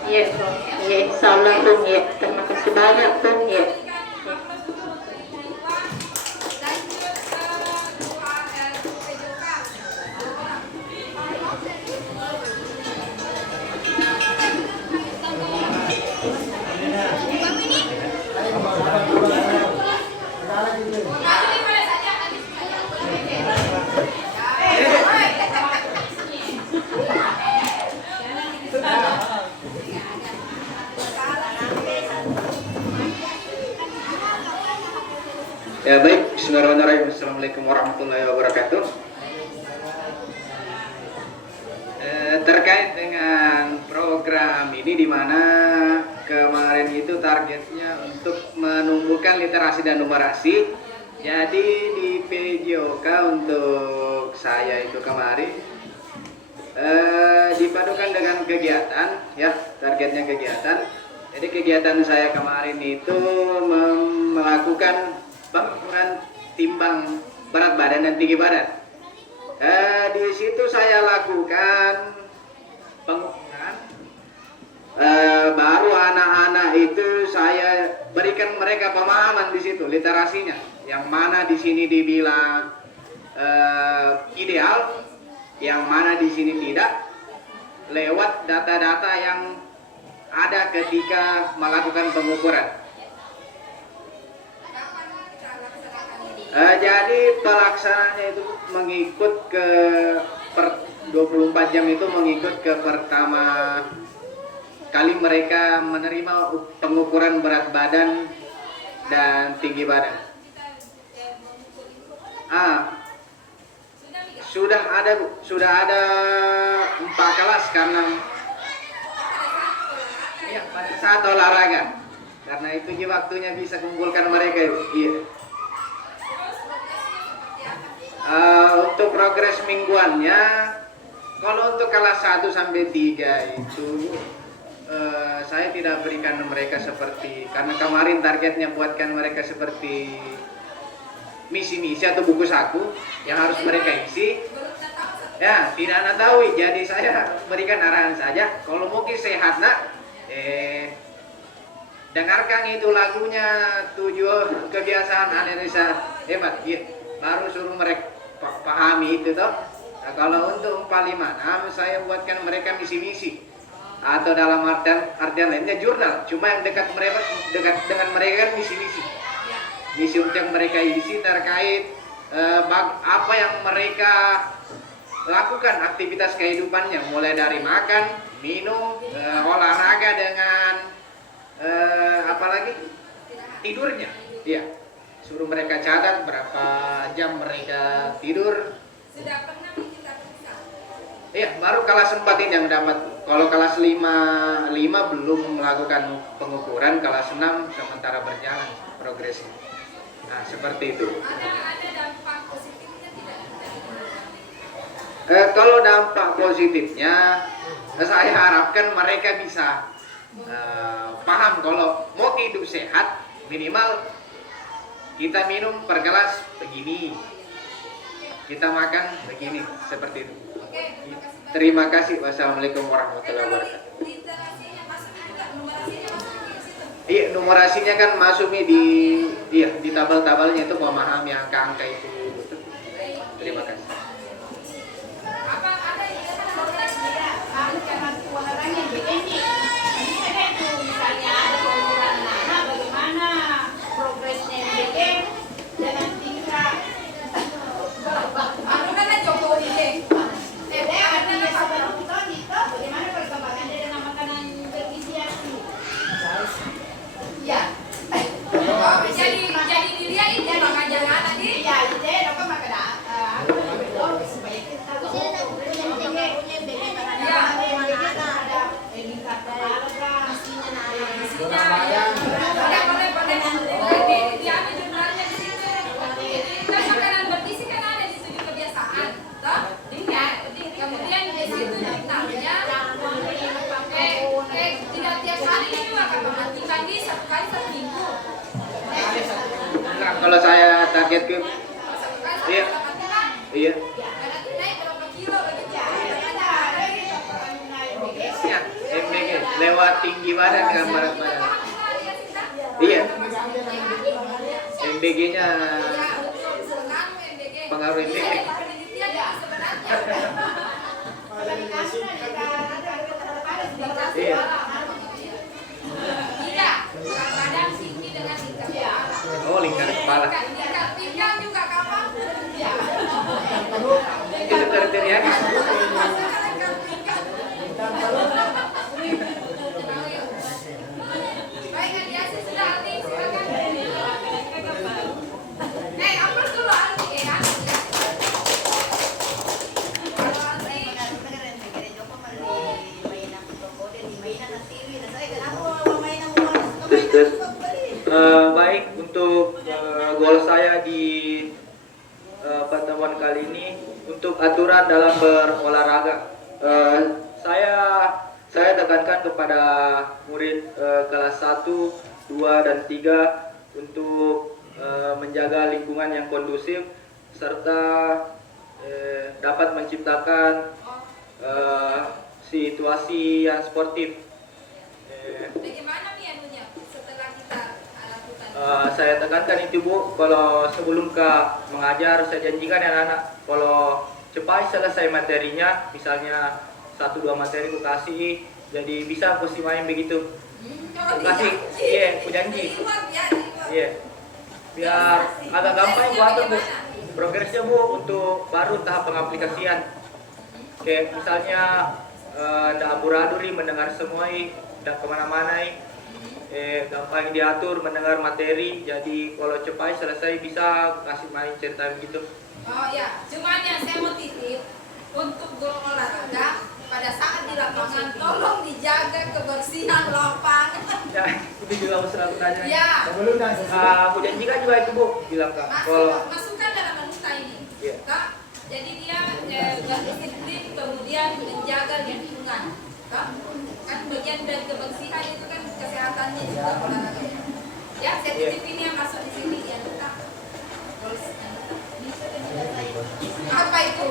Iya, Bung. Iya, insyaallah Bung, iya. Terima kasih banyak Bung, iya. Ya baik, bismillahirrahmanirrahim. Assalamualaikum warahmatullahi wabarakatuh. Terkait dengan program ini di mana kemarin itu targetnya untuk menumbuhkan literasi dan numerasi. Jadi di PJOK untuk saya itu kemarin dipadukan dengan kegiatan, ya targetnya kegiatan. Jadi kegiatan saya kemarin itu melakukan pengukuran timbang berat badan dan tinggi badan. Di situ saya lakukan pengukuran. Baru anak-anak itu saya berikan mereka pemahaman di situ literasinya. Yang mana di sini dibilang ideal, yang mana di sini tidak, lewat data-data yang ada ketika melakukan pengukuran. Jadi pelaksanaannya itu mengikut ke 24 jam itu mengikut ke pertama kali mereka menerima pengukuran berat badan dan tinggi badan. Sudah ada 4 kelas karena ya, pada saat olahraga. Karena itu waktunya bisa kumpulkan mereka. Iya. Untuk progres mingguannya, kalau untuk kelas 1 sampai 3 itu saya tidak berikan mereka seperti, karena kemarin targetnya buatkan mereka seperti misi-misi atau buku saku yang harus mereka isi. Ya, tidak tahu. Jadi saya berikan arahan saja. Kalau mungkin sehat nak, dengarkan itu lagunya 7 kebiasaan Indonesia hebat. Ya, baru suruh mereka pahami itu toh. Nah, kalau untuk 456 saya buatkan mereka misi-misi atau dalam artian lainnya jurnal. Cuma yang dekat dengan mereka kan misi-misi. Misi untuk mereka isi terkait apa yang mereka lakukan aktivitas kehidupannya, mulai dari makan, minum, olahraga dengan apalagi tidurnya. Iya. Suruh mereka catat berapa jam mereka tidur. Sudah pernah kita periksa? Iya, baru kelas 4 ini yang dapat. Kalau kelas 5 belum melakukan pengukuran, kelas 6 sementara berjalan progresnya. Nah, seperti itu. Ada dampak positifnya tidak? Kalau dampak positifnya, saya harapkan mereka bisa paham kalau mau hidup sehat, minimal kita minum per gelas begini. kita makan begini seperti itu. Oke, terima kasih banyak. Terima kasih. Wassalamualaikum warahmatullahi Kalau wabarakatuh. literasinya masuk juga, numerasinya masuk di situ. Iya, numerasinya kan masuk nih di tabel-tabelnya itu memahami angka-angka itu. Terima kasih. Apa ada yang Anu kan Jokowi deh. Ada jadi dia itu mengajar anak dia. Boleh. Dia ada jurnalnya di situ. Kan makanan bergizi kan ada di 7 kebiasaan. Toh? Kemudian di situ jurnalnya tidak tiap hari juga kan mematikan di 1 kali 1 minggu. Nah, kalau saya target ke iya. Iya. Berarti naik berapa kilo begitu. Ya, MBG lewat tinggi badan dengan berat badan. Iya. MBG-nya pengaruh MBG. Iya. Tidak, badan tinggi dengan lingkar kepala. Oh, lingkar kepala. Lingkar pinggang juga kapan? Itu kriterianya. Baik, Adiasi sudah Aldi, silakan. Ambil dulu Aldi, ya. Kalau Aldi, Terus, baik untuk goal saya di pertemuan kali ini untuk aturan dalam berolahraga. Saya tekankan kepada murid kelas 1, 2, dan 3 untuk menjaga lingkungan yang kondusif serta dapat menciptakan situasi yang sportif. bagaimana nih anunya setelah kita lakukan? Saya tekankan itu Bu, kalau sebelum mengajar saya janjikan anak-anak kalau cepat selesai materinya, misalnya 1-2 materi aku kasih, jadi bisa aku sih main begitu. Kasih, iya, aku janji. Iya, biar agak gampang Bu atur Bu. Progresnya Bu untuk baru tahap pengaplikasian. Kayak misalnya ndak amburadul mendengar semua, ndak kemana-mana, gampang diatur mendengar materi. Jadi kalau cepat selesai bisa kasih main cerita begitu. Oh ya, cuman yang saya mau titip untuk guru olahraga pada saat di lapangan tolong dijaga kebersihan lapangan. Ya, itu juga harus aku tanya. Ya, Sebelum dan sesudah. Aku janjikan juga itu Bu, bilang Kak. Kalau masukkan dalam manusia ini. Iya. Kak, jadi dia berdisiplin kemudian menjaga lingkungan. Kak, kan bagian dari kebersihan itu kan kesehatannya juga olahraga. Ya, saya titip ini yang masuk di sini ya, Kak. Apa itu?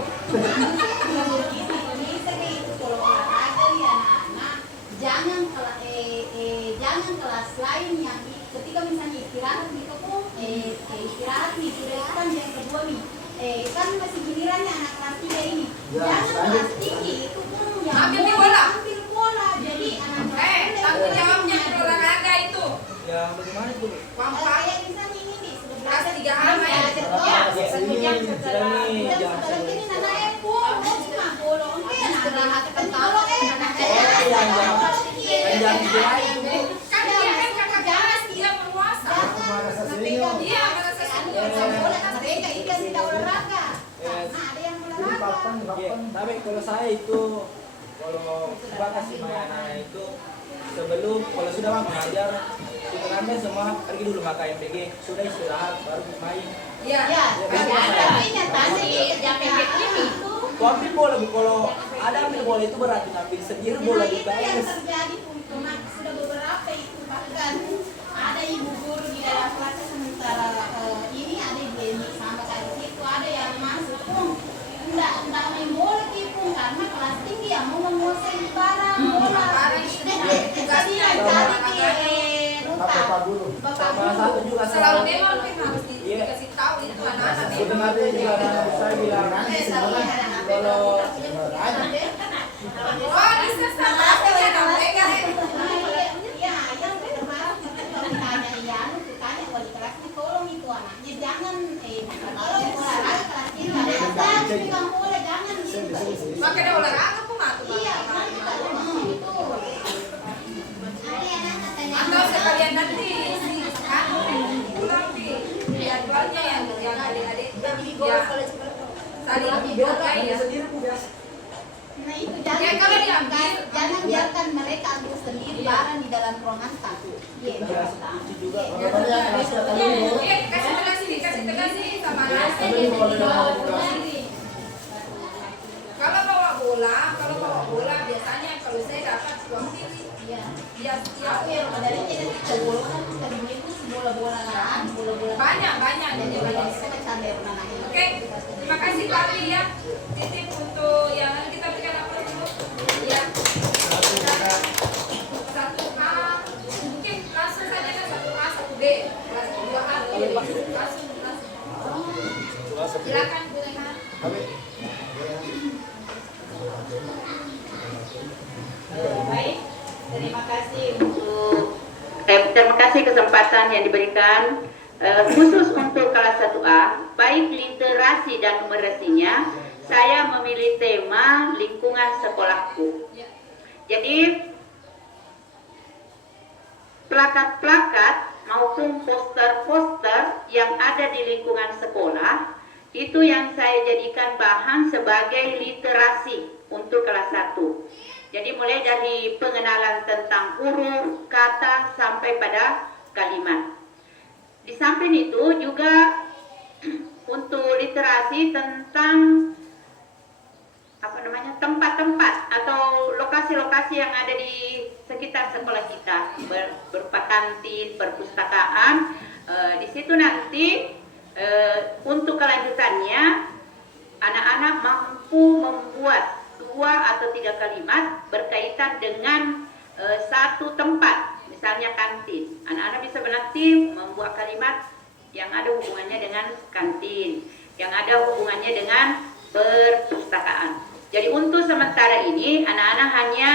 Jangan kelas lain yang ketika misalnya istirahat gitu pun istirahat nih sudah kan yang kedua nih kan masih gilirannya anak kelas 3 ini Ya, jangan lanjut. kelas tinggi itu pun yang Ambil di bola. ambil bola jadi anak kelas Tanggung jawabnya berolahraga itu. ya bagaimana Bu? Wampak. kayak misalnya ini nih sudah Kelas belajar 3 A main. jam sebelah ini nana pun cuma bolong istirahat kan kalau Kan dia kan kakak kelas, dia penguasa. Aku merasa senior. Dia merasa senior. Jadi papan. Ya, tapi kalau saya itu kalau coba kasih main anak itu sebelum kalau sudah mau mengajar itu nanti semua pergi dulu makan MPG sudah istirahat baru main. Iya. Kau ambil bola Bu, kalau ada ambil bola itu berarti ambil sendiri bola di Itu yang tenis. terjadi Puna sudah beberapa itu bahkan ada ibu guru di dalam kelas sementara ini ada ibu ini sampai kayak situ ada yang masuk pun salah satu juga selalu memang harus dikasih tahu itu anak-anak sebenarnya juga anak saya bilang kalau oh bisa sama ya dong mereka Iya, yang termasuk kalau ditanya Ian, ditanya wali kelasnya tolong itu anaknya jangan kalau olahraga kelas kita bilang boleh jangan gitu. makanya olahraga aku matu Iya, kan kita ngomong itu. atau sekalian nanti pulang di jadwalnya yang adik-adik ya saling dihargai ya. Nah itu Ya, kalau diambil, jangan biarkan mereka ambil sendiri barang di dalam ruangan tahu. Iya. juga kalau yang kelas kali ini Iya, kasih tegas sih sama anak. Kalau bawa bola biasanya kalau saya dapat uang sini. Iya. Ya, Aku yang dari kita bola kan dari itu bola-bola lah, bola-bola banyak jadi banyak. banyak kita cari anak Oke, terima kasih Pak Lee ya. Titip untuk yang kita berikan apa dulu? Ya. 1A, mungkin langsung saja kan 1A, 1B, 2A, langsung. Silakan Bu Rehan. Baik, terima kasih terima kasih kesempatan yang diberikan khusus untuk kelas 1A, baik literasi dan numerasinya. Saya memilih tema lingkungan sekolahku. Jadi plakat-plakat maupun poster-poster yang ada di lingkungan sekolah itu yang saya jadikan bahan sebagai literasi untuk kelas 1. Jadi mulai dari pengenalan tentang huruf, kata sampai pada kalimat. Di samping itu juga untuk literasi tentang tempat-tempat atau lokasi-lokasi yang ada di sekitar sekolah kita, berupa kantin, perpustakaan. Di situ nanti untuk kelanjutannya anak-anak mampu membuat 2 atau 3 kalimat berkaitan dengan satu tempat, misalnya kantin. Anak-anak bisa berlatih membuat kalimat yang ada hubungannya dengan kantin, yang ada hubungannya dengan perpustakaan. Jadi untuk sementara ini anak-anak hanya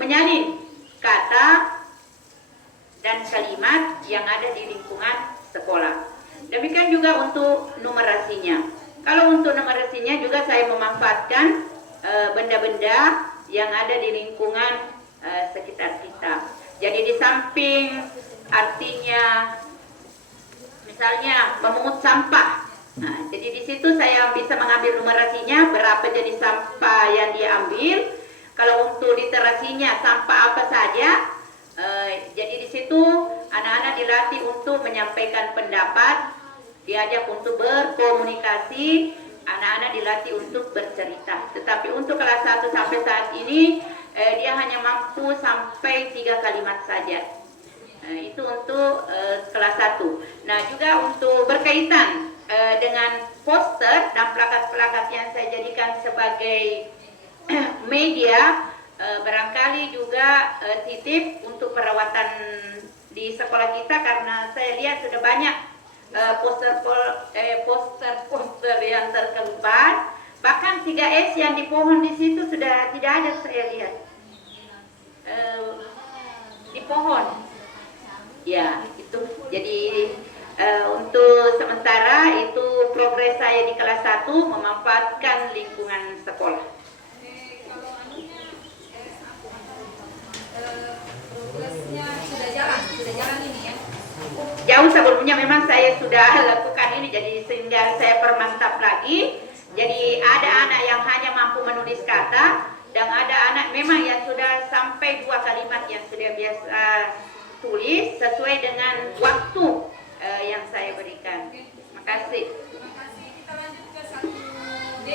menyalin kata dan kalimat yang ada di lingkungan sekolah. Demikian juga untuk numerasinya. Kalau untuk numerasinya juga saya memanfaatkan benda-benda yang ada di lingkungan sekitar kita. Jadi di samping artinya misalnya memungut sampah. Nah, jadi di situ saya bisa mengambil numerasinya berapa jenis sampah yang diambil. Kalau untuk literasinya sampah apa saja. Jadi di situ anak-anak dilatih untuk menyampaikan pendapat, diajak untuk berkomunikasi, anak-anak dilatih untuk bercerita. Tetapi untuk kelas 1 sampai saat ini dia hanya mampu sampai 3 kalimat saja. Itu untuk kelas 1. Nah, juga untuk berkaitan dengan poster dan plakat-plakat yang saya jadikan sebagai media, barangkali juga titip untuk perawatan di sekolah kita, karena saya lihat sudah banyak poster-poster yang terkelupas. Bahkan 3S yang di pohon di situ sudah tidak ada, saya lihat di pohon. Ya, itu. Jadi untuk sementara itu progres saya di kelas 1 memanfaatkan lingkungan sekolah. Kalau progresnya sudah jalan ini ya. Jauh sebelumnya memang saya sudah lakukan ini, jadi sehingga saya permantap lagi. Jadi ada anak yang hanya mampu menulis kata, dan ada anak memang yang sudah sampai 2 kalimat yang sudah biasa tulis sesuai dengan waktu yang saya berikan. Terima kasih. Terima kasih. Kita lanjut ke 1B.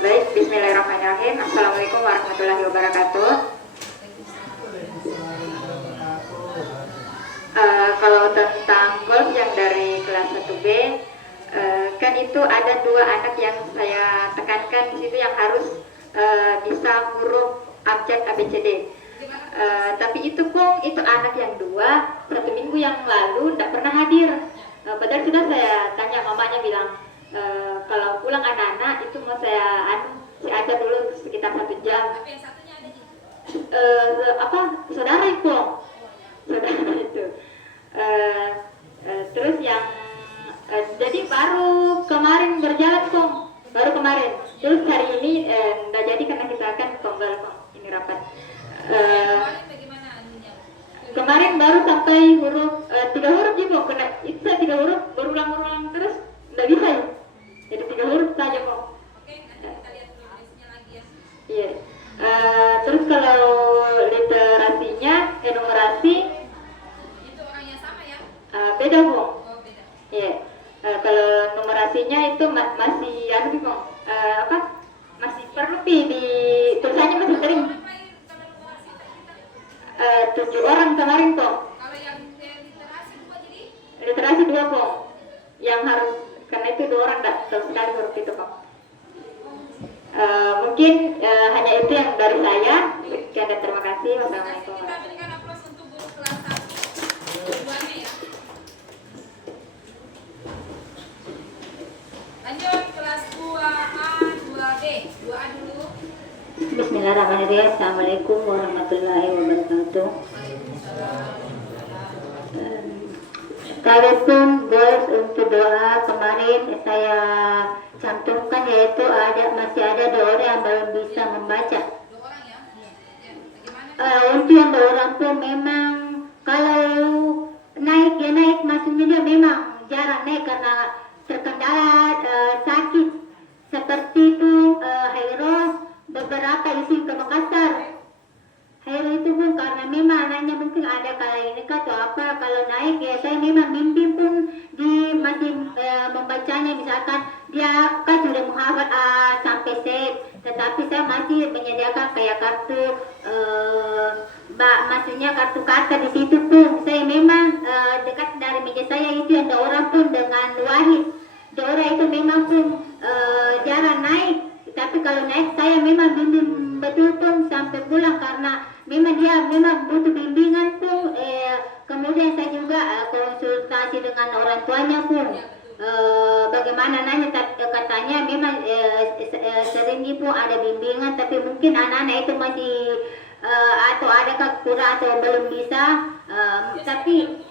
Baik, bismillahirrahmanirrahim. Assalamualaikum warahmatullahi wabarakatuh. Kalau tentang golf yang dari kelas 1B, kan itu ada 2 anak yang saya tekankan di situ yang harus bisa huruf AB abjad ABCD. Tapi itu pun itu anak yang 2 1 minggu yang lalu tidak pernah hadir. Padahal sudah saya tanya, mamanya bilang kalau pulang anak-anak itu mau saya ada dulu sekitar 1 jam. Tapi yang satunya ada di Saudara itu terus yang jadi baru kemarin berjalan kok, baru kemarin. Terus hari ini nggak jadi karena kita akan tunggal kok ini rapat. kemarin bagaimana anunya? Kemarin baru sampai huruf 3 huruf juga kena itu 3 huruf berulang-ulang terus nggak bisa ya. Jadi 3 huruf saja kok. Oke, nanti kita lihat progresnya lagi ya. Iya. Terus kalau literasinya, numerasi Itu orang yang sama ya? beda kok. Oh, beda. Iya. Kalau numerasinya itu masih kok masih perlu di tulisannya masih sering. Berapa ini kalau numerasi kita? 7 orang kemarin kok. Kalau yang literasi 2 jadi? Literasi 2 kok. Yang harus karena itu 2 orang tak tahu sekali huruf itu kok. Mungkin hanya itu yang dari saya. Sekian dan terima kasih. Wassalamualaikum Kita warahmatullahi berikan aplaus untuk guru kelas 1. Duanya ya. Lanjut kelas 2A, 2B. 2A dulu. Bismillahirrahmanirrahim. Assalamualaikum warahmatullahi wabarakatuh. Kalaupun bos untuk doa kemarin saya cantumkan yaitu masih ada 2 orang yang belum bisa membaca. 2 orang ya. Ya, bagaimana? Untuk yang 2 orang pun memang kalau naik ya naik, maksudnya dia memang jarang naik karena terkendala sakit seperti itu. Hairo beberapa isi ke Makassar. Hairo itu pun karena memang anaknya mungkin ada kala ini atau apa, kalau naik ya saya memang bimbing pun di masih membacanya, misalkan dia kan sudah menghafal A sampai Z, tetapi saya masih menyediakan kayak kartu maksudnya kartu kata di situ pun saya memang dekat dari meja saya itu yang 2 orang pun dengan Wahid. 2 orang itu memang pun jarang naik, tapi kalau naik saya memang bimbing betul pun sampai pulang karena memang dia memang butuh bimbingan pun. Kemudian saya juga konsultasi dengan orang tuanya pun. Bagaimana nanya katanya memang sering pun ada bimbingan, tapi mungkin anak-anak itu masih atau ada kurang atau belum bisa. Tapi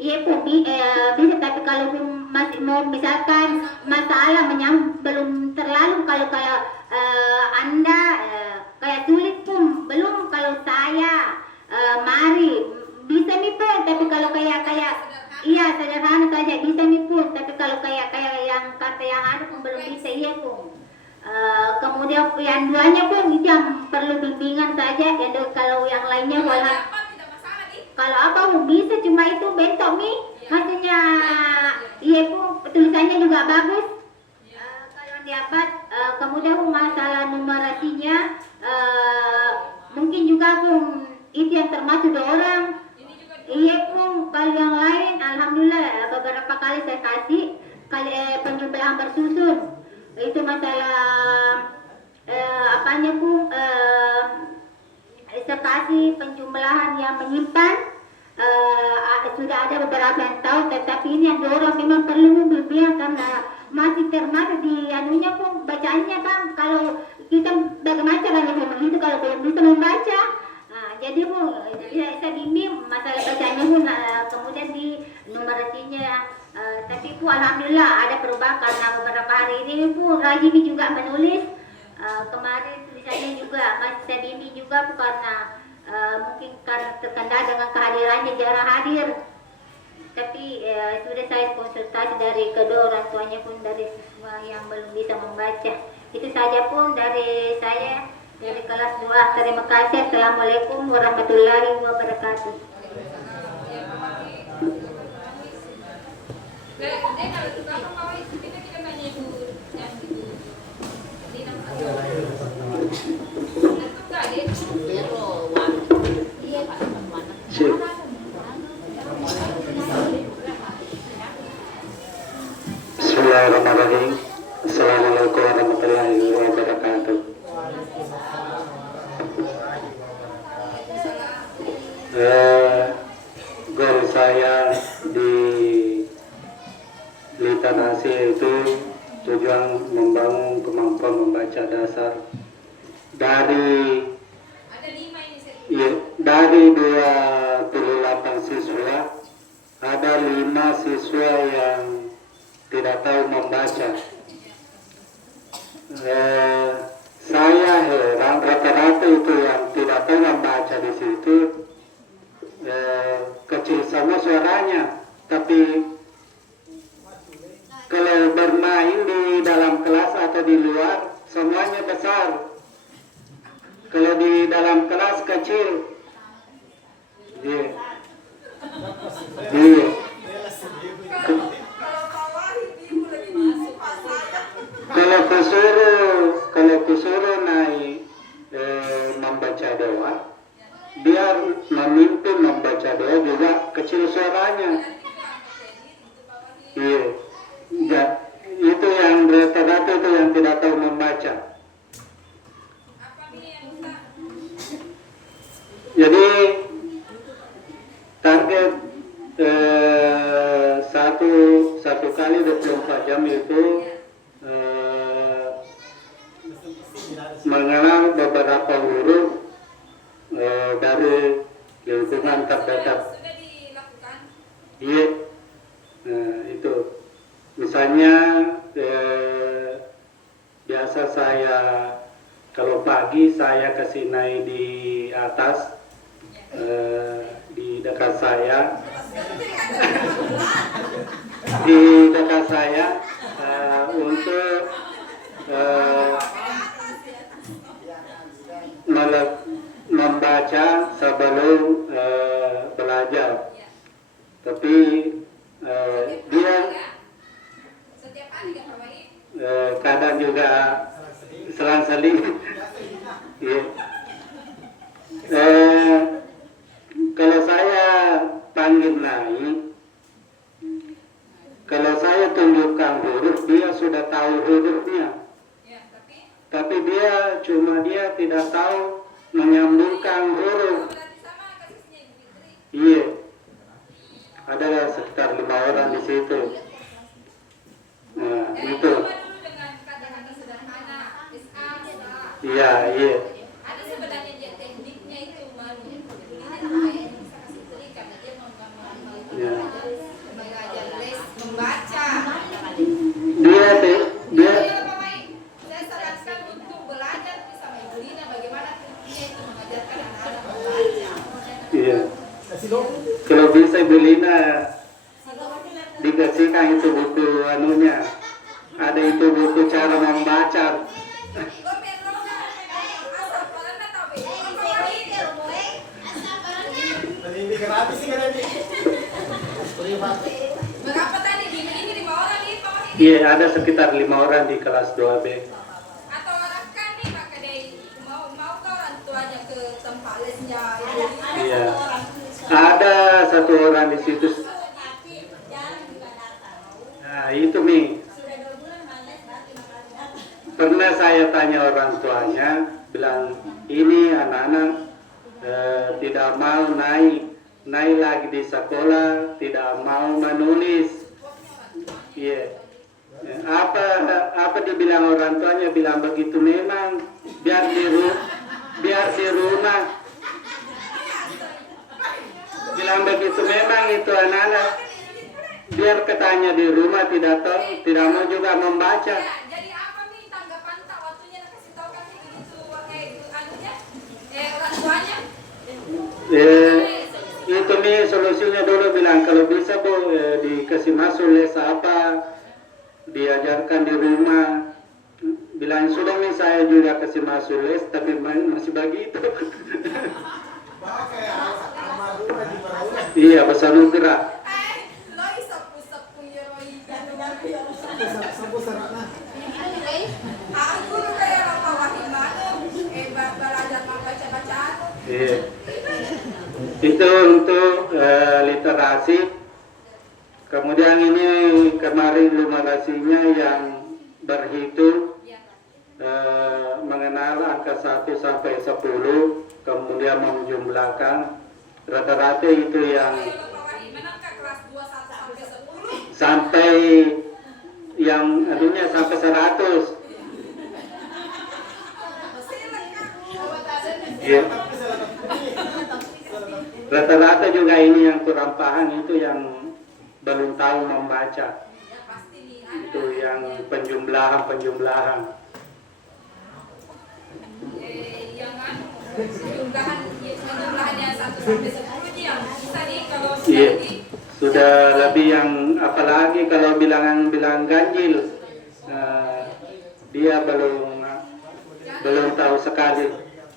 iya pun bisa, tapi kalau masih mau misalkan masalah belum terlalu, kalau anda kayak sulit pun belum, kalau saya mari bisa nih pun, tapi kalau kayak iya sederhana saja bisa nih pun, tapi kalau kayak yang kata yang ada pun belum bisa iya pun. Kemudian yang 2-nya pun itu yang perlu bimbingan saja, kalau yang lainnya walau Tidak masalah nih. kalau apa pun bisa, cuma itu bentok nih maksudnya iya pun tulisannya juga bagus. Kalau yang dapat kemudian masalah numerasinya mungkin juga pun itu yang termasuk 2 orang. Iya pun kalau yang lain alhamdulillah beberapa kali saya kasih penjumlahan bersusun. Itu masalah apanya pun saya kasih penjumlahan yang menyimpan. Sudah ada beberapa yang tahu, tetapi ini yang 2 orang memang perlu bimbingan karena masih termasuk di anunya pun bacaannya kan, kalau kita bagaimana caranya memang itu kalau belum bisa membaca. Jadi bu, saya bimbing masalah bacanya pun, kemudian di numerasinya. Tapi bu alhamdulillah ada perubahan karena beberapa hari ini bu rajin juga menulis. Kemarin tulisannya juga masih saya bimbing juga bu, karena mungkin karena terkendala dengan kehadirannya jarang hadir. Tapi sudah saya konsultasi dari kedua orang tuanya pun dari siswa yang belum bisa membaca. Itu saja pun dari saya. Dari kelas 2, terima kasih. Assalamualaikum warahmatullahi wabarakatuh. Kalau suka apa mau kita nanya ibu yang gitu. Jadi Bismillahirrahmanirrahim. Assalamualaikum warahmatullahi wabarakatuh. saya di literasi itu tujuan membangun kemampuan membaca dasar dari Ada 5 ini saya. ya, dari 28 siswa ada 5 siswa yang tidak tahu membaca. Saya heran rata-rata itu yang tidak tahu membaca di situ kecil sama suaranya, tapi kalau bermain di dalam kelas atau di luar semuanya besar. Kalau di dalam kelas kecil, iya, iya. Kalau kusuruh naik membaca doa, biar memimpin membaca doa juga kecil suaranya. Iya, ya, itu yang rata-rata itu yang tidak tahu membaca. Jadi target satu kali 24 jam itu mengenal beberapa huruf dari lingkungan terdekat. Sudah dilakukan. Iya, itu misalnya biasa saya kalau pagi saya kasih naik di atas di dekat saya untuk membaca sebelum belajar. Tapi dia Setiap hari kan Pak Wahid? kadang juga selang-seling. Iya. Kalau saya panggil naik, kalau saya tunjukkan huruf, dia sudah tahu hurufnya. Ya, Tapi dia tidak tahu menyambungkan huruf. berarti sama kasusnya Ibu Fitri. Iya. Ada sekitar 5 orang di situ. Nah, itu. Coba dulu dengan kata-kata sederhana, SA, SA. Iya, iya. Ada sebenarnya dia tekniknya itu malu. Ini kayak bisa kasih trik karena dia mau Ya. mengajar les membaca. Dia Iya, Pak Wahid. Saya sarankan untuk belajar sama Ibu Lina bagaimana triknya itu mengajarkan anak-anak membaca. iya. Kalau bisa Ibu Lina dikasihkan itu buku anunya. Ada itu buku cara membaca. Berapa tadi? Ini 5 orang nih, Pak Wahid. Iya, ada sekitar 5 orang di kelas 2B. Atau arahkan nih maka dari mau ke orang tuanya ke tempat lesnya Ibu Lina. Iya. Ada satu orang di situ. Nah, itu Mi. Pernah saya tanya orang tuanya, bilang ini anak-anak tidak mau naik lagi di sekolah, tidak mau menulis. Iya. Apa dibilang orang tuanya, bilang begitu memang, biar di rumah. Bilang begitu memang itu anak-anak, biar katanya di rumah tidak mau juga membaca. Ya, jadi apa nih tanggapan tak waktunya kasih tahu kan gitu anunya orang tuanya. Itu nih solusinya dulu, bilang kalau bisa Bu dikasih masuk les apa, diajarkan di rumah. Bilang sudah nih saya juga kasih masuk les tapi masih begitu. Iya, bahasa Nugra. Loi sapu-sapu ya Loi. Aku kayak Pak Wahid mana belajar membaca-bacaan. Iya. Itu untuk literasi. Kemudian ini kemarin numerasinya yang berhitung, mengenal angka 1 sampai 10, kemudian menjumlahkan. Rata-rata itu yang Pak Wahid mana sampai yang anunya sampai 100. Ya. Rata-rata juga ini yang kurang paham itu yang belum tahu membaca. Itu yang penjumlahan. Yang jumlahnya 1 sampai 10 yang bisa nih kalau Iya. di Sudah lebih yang apalagi kalau bilangan ganjil, dia belum tahu sekali.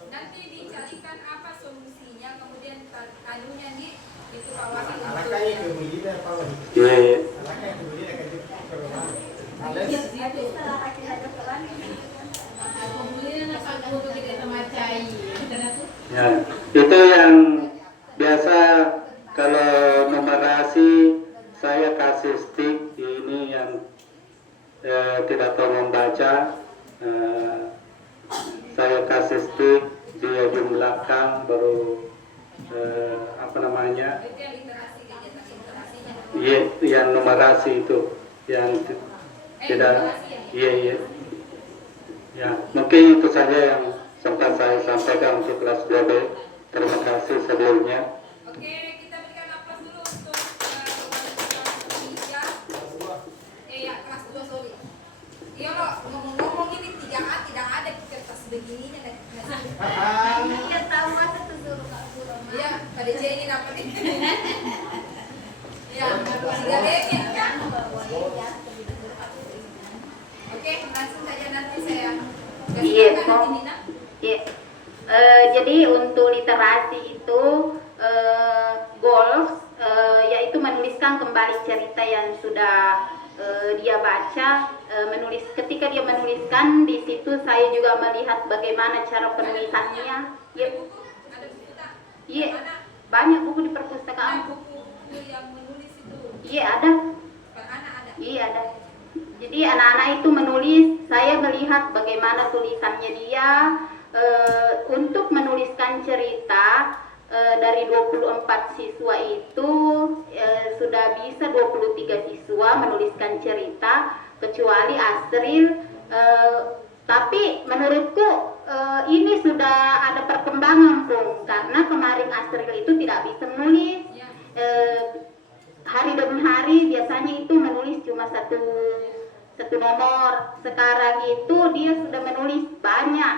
nanti dicarikan apa solusinya, kemudian anunya nih itu Pak Wakil Alaknya ke begini Pak Wahid. Iya, iya. Alaknya ke begini kan perubahan. Ya, itu yang biasa kalau numerasi saya kasih stick ini yang tidak tahu membaca, saya kasih stick, dia jumlahkan baru apa namanya, itu yang literasi, kegiatan literasinya. iya, yang numerasi itu yang tidak, iya iya. Ya, mungkin itu saja yang sempat saya sampaikan untuk kelas 2B. Terima kasih sebelumnya. Oke, kita berikan aplaus dulu untuk kelas 3. Ya, kelas 2, sorry. Iya loh, ngomong-ngomong ini 3A tidak ada kertas begininya. Iya tahu masa tuh suruh Kak Suruh. Iya, Pak DJ ini dapat ini. Iya, 3B kan? Oke, langsung saja nanti saya Iya, kasih Pak. nanti Nina. Ya, jadi untuk literasi itu goals yaitu menuliskan kembali cerita yang sudah dia baca. Ketika dia menuliskan di situ saya juga melihat bagaimana cara penulisannya. Ya, Ada buku tak? iya, Mana? banyak buku di Ada perpustakaan. buku yang menulis itu. Iya ada. Pak anak ada. Iya ada. Jadi anak-anak itu menulis, saya melihat bagaimana tulisannya dia untuk menuliskan cerita dari 24 siswa itu sudah bisa 23 siswa menuliskan cerita kecuali Asril, tapi menurutku ini sudah ada perkembangan pun karena kemarin Asril itu tidak bisa menulis. Hari demi hari biasanya itu menulis cuma satu nomor. Sekarang itu dia sudah menulis banyak.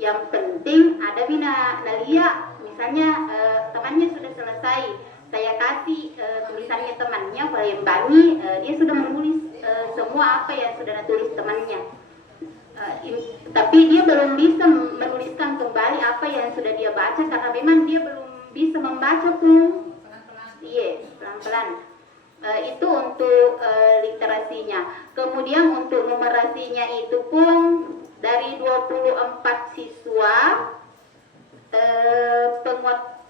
Yang penting ada Nalia, misalnya temannya sudah selesai, saya kasih tulisannya temannya Bayembangi, dia sudah menulis semua apa yang sudah tulis temannya. Tapi dia belum bisa menuliskan kembali apa yang sudah dia baca karena memang dia belum bisa membaca pun. Iya, pelan-pelan. Itu untuk literasinya. Kemudian untuk numerasinya itu pun dari 24 siswa,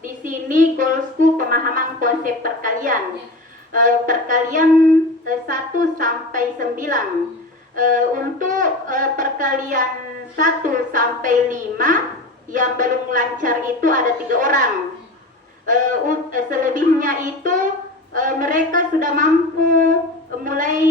di sini goalsku pemahaman konsep perkalian. Perkalian 1 sampai 9. Untuk perkalian 1 sampai 5 yang belum lancar itu ada 3 orang. Selebihnya itu mereka sudah mampu, mulai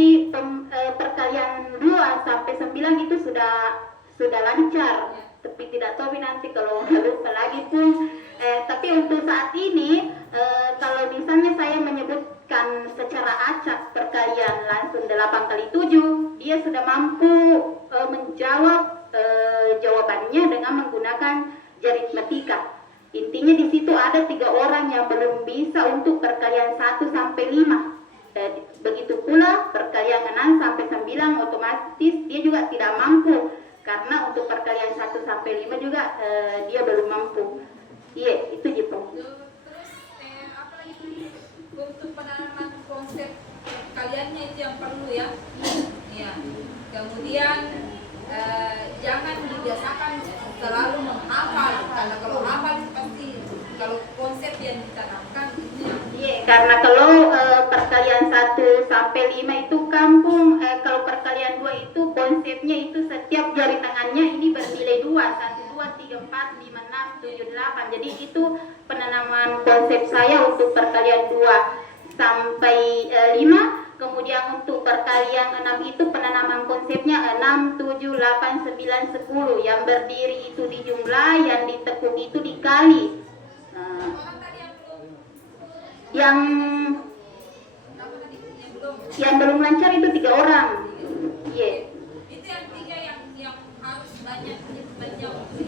perkalian 2 sampai 9 itu sudah lancar, tapi tidak tahu nanti kalau lupa lagi pun. Tapi untuk saat ini kalau misalnya saya menyebutkan secara acak perkalian langsung 8 kali 7, dia sudah mampu menjawab jawabannya dengan menggunakan aritmatika. Intinya di situ ada 3 orang yang belum bisa untuk perkalian 1 sampai 5. Begitu pula perkalian 6 sampai 9 otomatis dia juga tidak mampu karena untuk perkalian 1 sampai 5 juga dia belum mampu. Iya, itu Jepang. Terus apa lagi untuk penanaman konsep kaliannya itu yang perlu ya. Iya. Kemudian jangan dibiasakan selalu menghafal karena kalau hafal pasti kalau konsep yang ditanamkan itu ya. Iya, karena kalau perkalian 1 sampai 5 itu kampung, kalau perkalian 2 itu konsepnya itu setiap jari tangannya ini bernilai 2, 1, 2, 3, 4, 5, 6, 7, 8. Jadi itu penanaman konsep saya untuk perkalian 2 sampai 5. Kemudian untuk perkalian 6 itu penanaman konsepnya 6, 7, 8, 9, 10. Yang berdiri itu dijumlah, yang ditekuk itu dikali. Nah, yang belum lancar itu 3 orang. Iya. Itu yang 3 yang harus banyak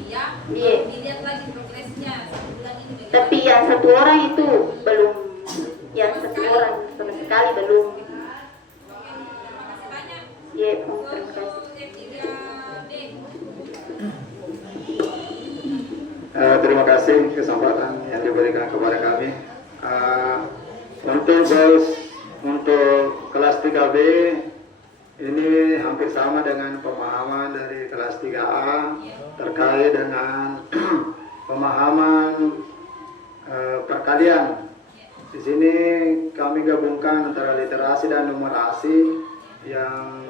dia. Iya. Dilihat lagi progresnya sebulan ini. Tapi yang 1 orang itu belum. Yang 1 orang sama sekali belum. Terima kasih banyak. Iya, terima kasih. Terima kasih kesempatan yang diberikan kepada kami. Untuk goals untuk kelas 3B ini hampir sama dengan pemahaman dari kelas 3A terkait dengan pemahaman perkalian. Di sini kami gabungkan antara literasi dan numerasi yang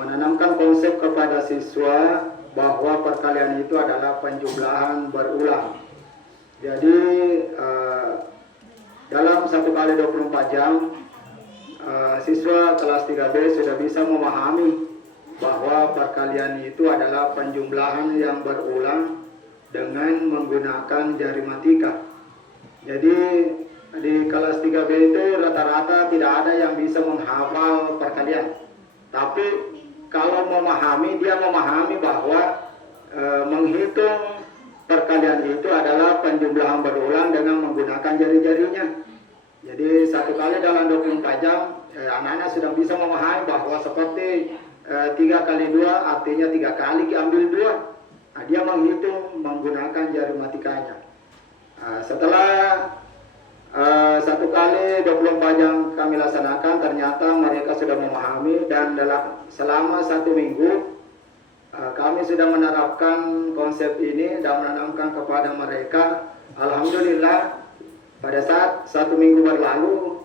menanamkan konsep kepada siswa bahwa perkalian itu adalah penjumlahan berulang. Jadi dalam 1 kali 24 jam siswa kelas 3B sudah bisa memahami bahwa perkalian itu adalah penjumlahan yang berulang dengan menggunakan jari matika. Jadi di kelas 3B itu rata-rata tidak ada yang bisa menghafal perkalian. Tapi kalau memahami, dia memahami bahwa menghitung perkalian itu adalah penjumlahan berulang dengan menggunakan jari-jarinya. Jadi 1 kali dalam 24 jam anak-anak sudah bisa memahami bahwa seperti 3 kali 2 artinya 3 kali ambil 2. Nah, dia menghitung menggunakan jari matikanya. Setelah 1 kali 24 jam kami laksanakan, ternyata mereka sudah memahami, dan selama 1 minggu kami sudah menerapkan konsep ini dan menanamkan kepada mereka. Alhamdulillah pada saat 1 minggu berlalu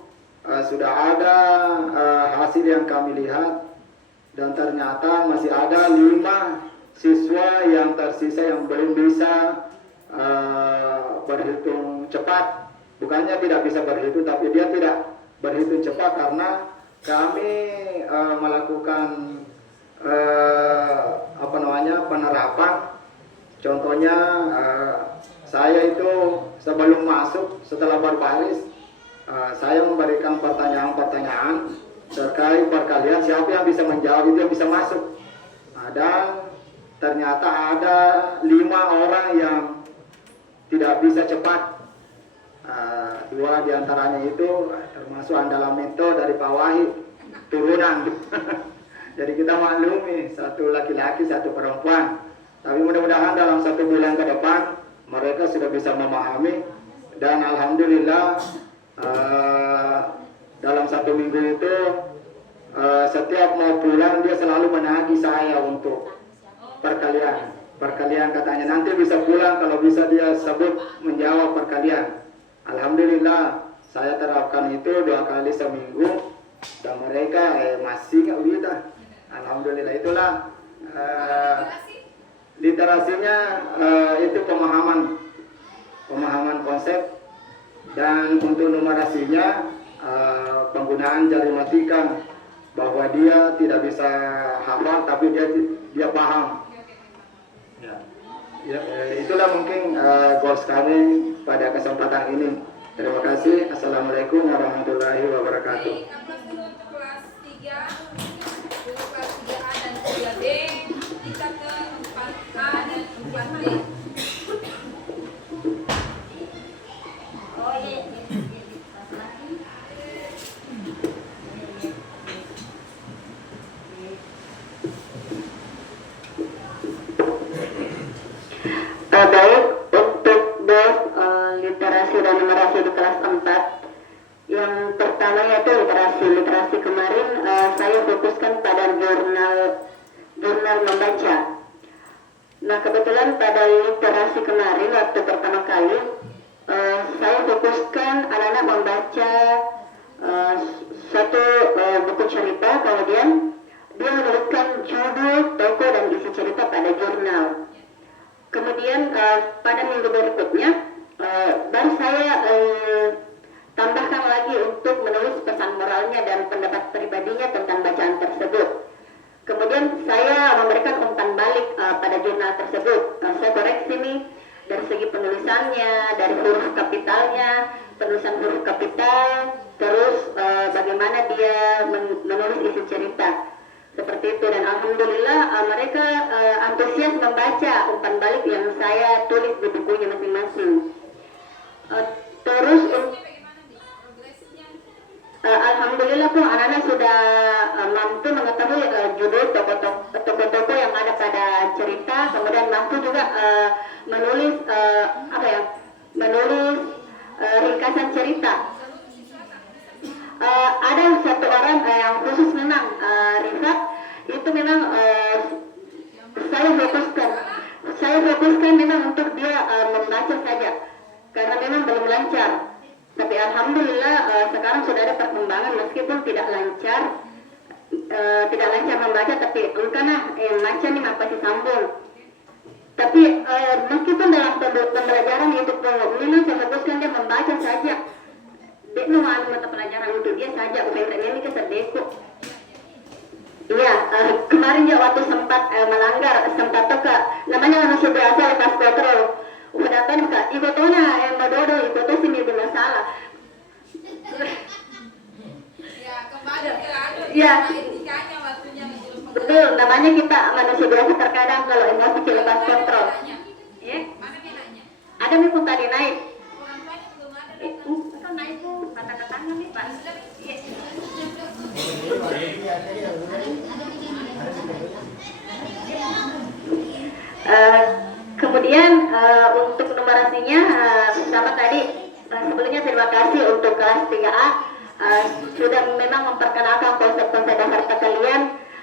sudah ada hasil yang kami lihat, dan ternyata masih ada 5 siswa yang tersisa yang belum bisa berhitung cepat. Bukannya tidak bisa berhitung, tapi dia tidak berhitung cepat karena kami melakukan penerapan. Contohnya saya itu sebelum masuk, setelah berbaris, saya memberikan pertanyaan-pertanyaan terkait perkalian, siapa yang bisa menjawab itu yang bisa masuk. Dan ternyata ada 5 orang yang tidak bisa cepat. 2 diantaranya itu termasuk andalan mentor dari Pak Wahid, turunan. Jadi kita maklumi, 1 laki-laki 1 perempuan. Tapi mudah-mudahan dalam 1 bulan ke depan mereka sudah bisa memahami, dan alhamdulillah dalam 1 minggu itu setiap mau pulang dia selalu menagih saya untuk perkalian katanya nanti bisa pulang kalau bisa dia sebut menjawab perkalian. Alhamdulillah saya terapkan itu 2 kali seminggu, dan mereka masih nggak bisa. Alhamdulillah, itulah literasinya itu pemahaman konsep, dan untuk numerasinya penggunaan jari matika, bahwa dia tidak bisa hafal tapi dia paham. Ya, itulah mungkin goals kami pada kesempatan ini. Terima kasih. Assalamualaikum warahmatullahi wabarakatuh. Kelas dulu untuk kelas 3, dulu kelas 3A dan 3B, kita ke 4A dan 4B. Oh iya. Baik, untuk literasi dan numerasi di kelas 4, yang pertama yaitu literasi kemarin saya fokuskan pada jurnal membaca. Nah, kebetulan pada literasi kemarin waktu pertama kali saya fokuskan anak-anak membaca satu buku cerita, kemudian dia menuliskan judul, tokoh, dan isi cerita pada jurnal. Kemudian pada minggu berikutnya baru saya tambahkan lagi untuk menulis pesan moralnya pengetahuannya dan pendapat pribadinya tentang bacaan tersebut. Kemudian saya memberikan umpan balik pada jurnal tersebut. Saya koreksi nih dari segi penulisannya, dari huruf kapitalnya, penulisan huruf kapital, terus bagaimana dia menulis isi cerita. Seperti itu, dan alhamdulillah mereka antusias membaca umpan balik yang saya tulis di bukunya masing-masing. Terus alhamdulillah pun anak-anak sudah mampu mengetahui judul tokoh-tokoh yang ada pada cerita, kemudian mampu juga menulis menulis ringkasan cerita. Ada satu orang yang khusus memang Rifat itu memang saya fokuskan memang untuk dia membaca saja karena memang belum lancar. Tapi alhamdulillah sekarang sudah ada perkembangan meskipun tidak lancar membaca, tapi karena baca nih apa sih sambung. Tapi meskipun dalam pembelajaran itu memang saya fokuskan dia membaca saja. Dia nuan mata pelajaran untuk dia saja, ini kesedeko. Iya, kemarin dia waktu sempat melanggar, sempat ke namanya manusia biasa lepas kontrol. Udah kan kak, ikutnya mododo, ikutnya sini bermasalah. Ya, kembali ke Ya. etikanya waktunya menjelang Betul, namanya kita manusia biasa terkadang kalau emosi lepas kontrol. Ya, mana nilainya? ada nih pun tadi naik. Orang tuanya belum ada. Kan naik tuh kata-katanya nih pak. Iya. Kemudian untuk numerasinya sama tadi sebelumnya terima kasih untuk kelas 3A sudah memang memperkenalkan konsep-konsep dasar kalian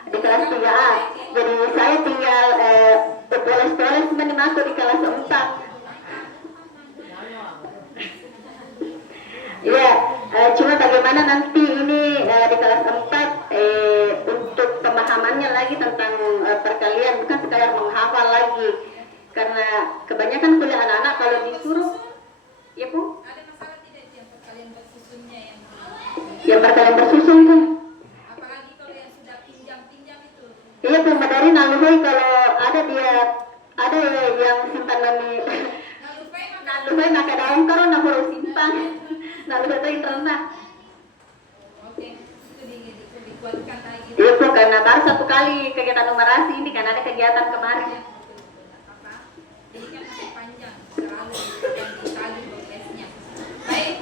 di kelas 3A. Jadi saya tinggal poles-poles masuk di kelas 4. Ya, cuma bagaimana nanti ini di kelas 4 untuk pemahamannya lagi tentang perkalian, bukan sekadar menghafal lagi. Karena kebanyakan kuliah anak-anak kalau disuruh, ya Bu, Ada masalah tidak yang perkalian bersusunnya yang perkalian bersusun pun. apalagi kalau yang sudah pinjam-pinjam itu. Iya Bu, dari nalui kalau ada yang simpan nami, nalui maka daun karo nak perlu simpan, nalui itu internet. Oke, itu dikuatkan lagi. Iya Bu, karena baru satu kali kegiatan numerasi ini kan ada kegiatan kemarin. Apa? Jadi kan masih panjang, terlalu dikali progresnya. Baik,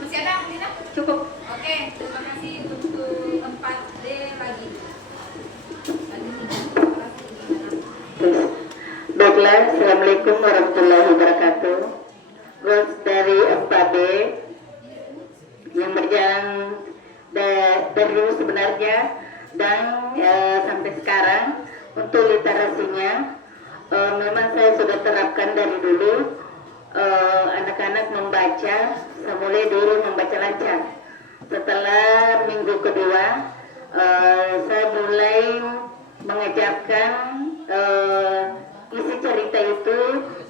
masih ada Lina? Cukup. Oke, terima kasih untuk 4D lagi. Baiklah, Assalamualaikum warahmatullahi wabarakatuh. Goals dari 4D yang berjalan dari dulu sebenarnya dan sampai sekarang untuk literasinya memang saya sudah terapkan dari dulu anak-anak membaca, saya mulai dulu membaca lancar. Setelah minggu kedua saya mulai mengajarkan isi cerita itu,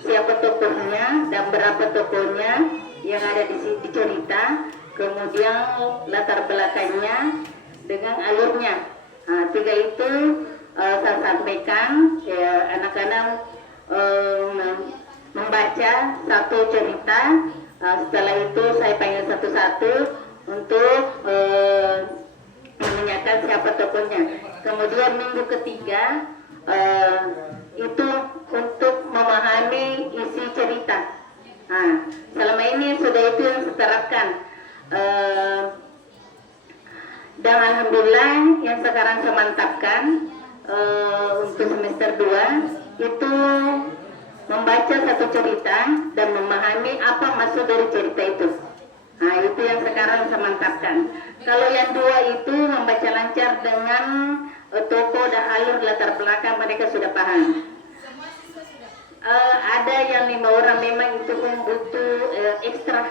siapa tokohnya dan berapa tokohnya yang ada di cerita, kemudian latar belakangnya dengan alurnya. Nah, 3 itu saya sampaikan ya, anak-anak membaca satu cerita. Setelah itu saya panggil satu-satu untuk menanyakan siapa tokohnya. Kemudian minggu ketiga itu untuk memahami isi cerita. Nah, selama ini sudah itu yang saya terapkan. Dan alhamdulillah yang sekarang saya mantapkan untuk semester 2 itu membaca satu cerita dan memahami apa maksud dari cerita itu. Nah, itu yang sekarang saya mantapkan. Kalau yang 2 itu membaca lancar dengan tokoh dan alur latar belakang mereka sudah paham. Semua siswa sudah. Ada yang 5 orang memang itu pun butuh ekstra.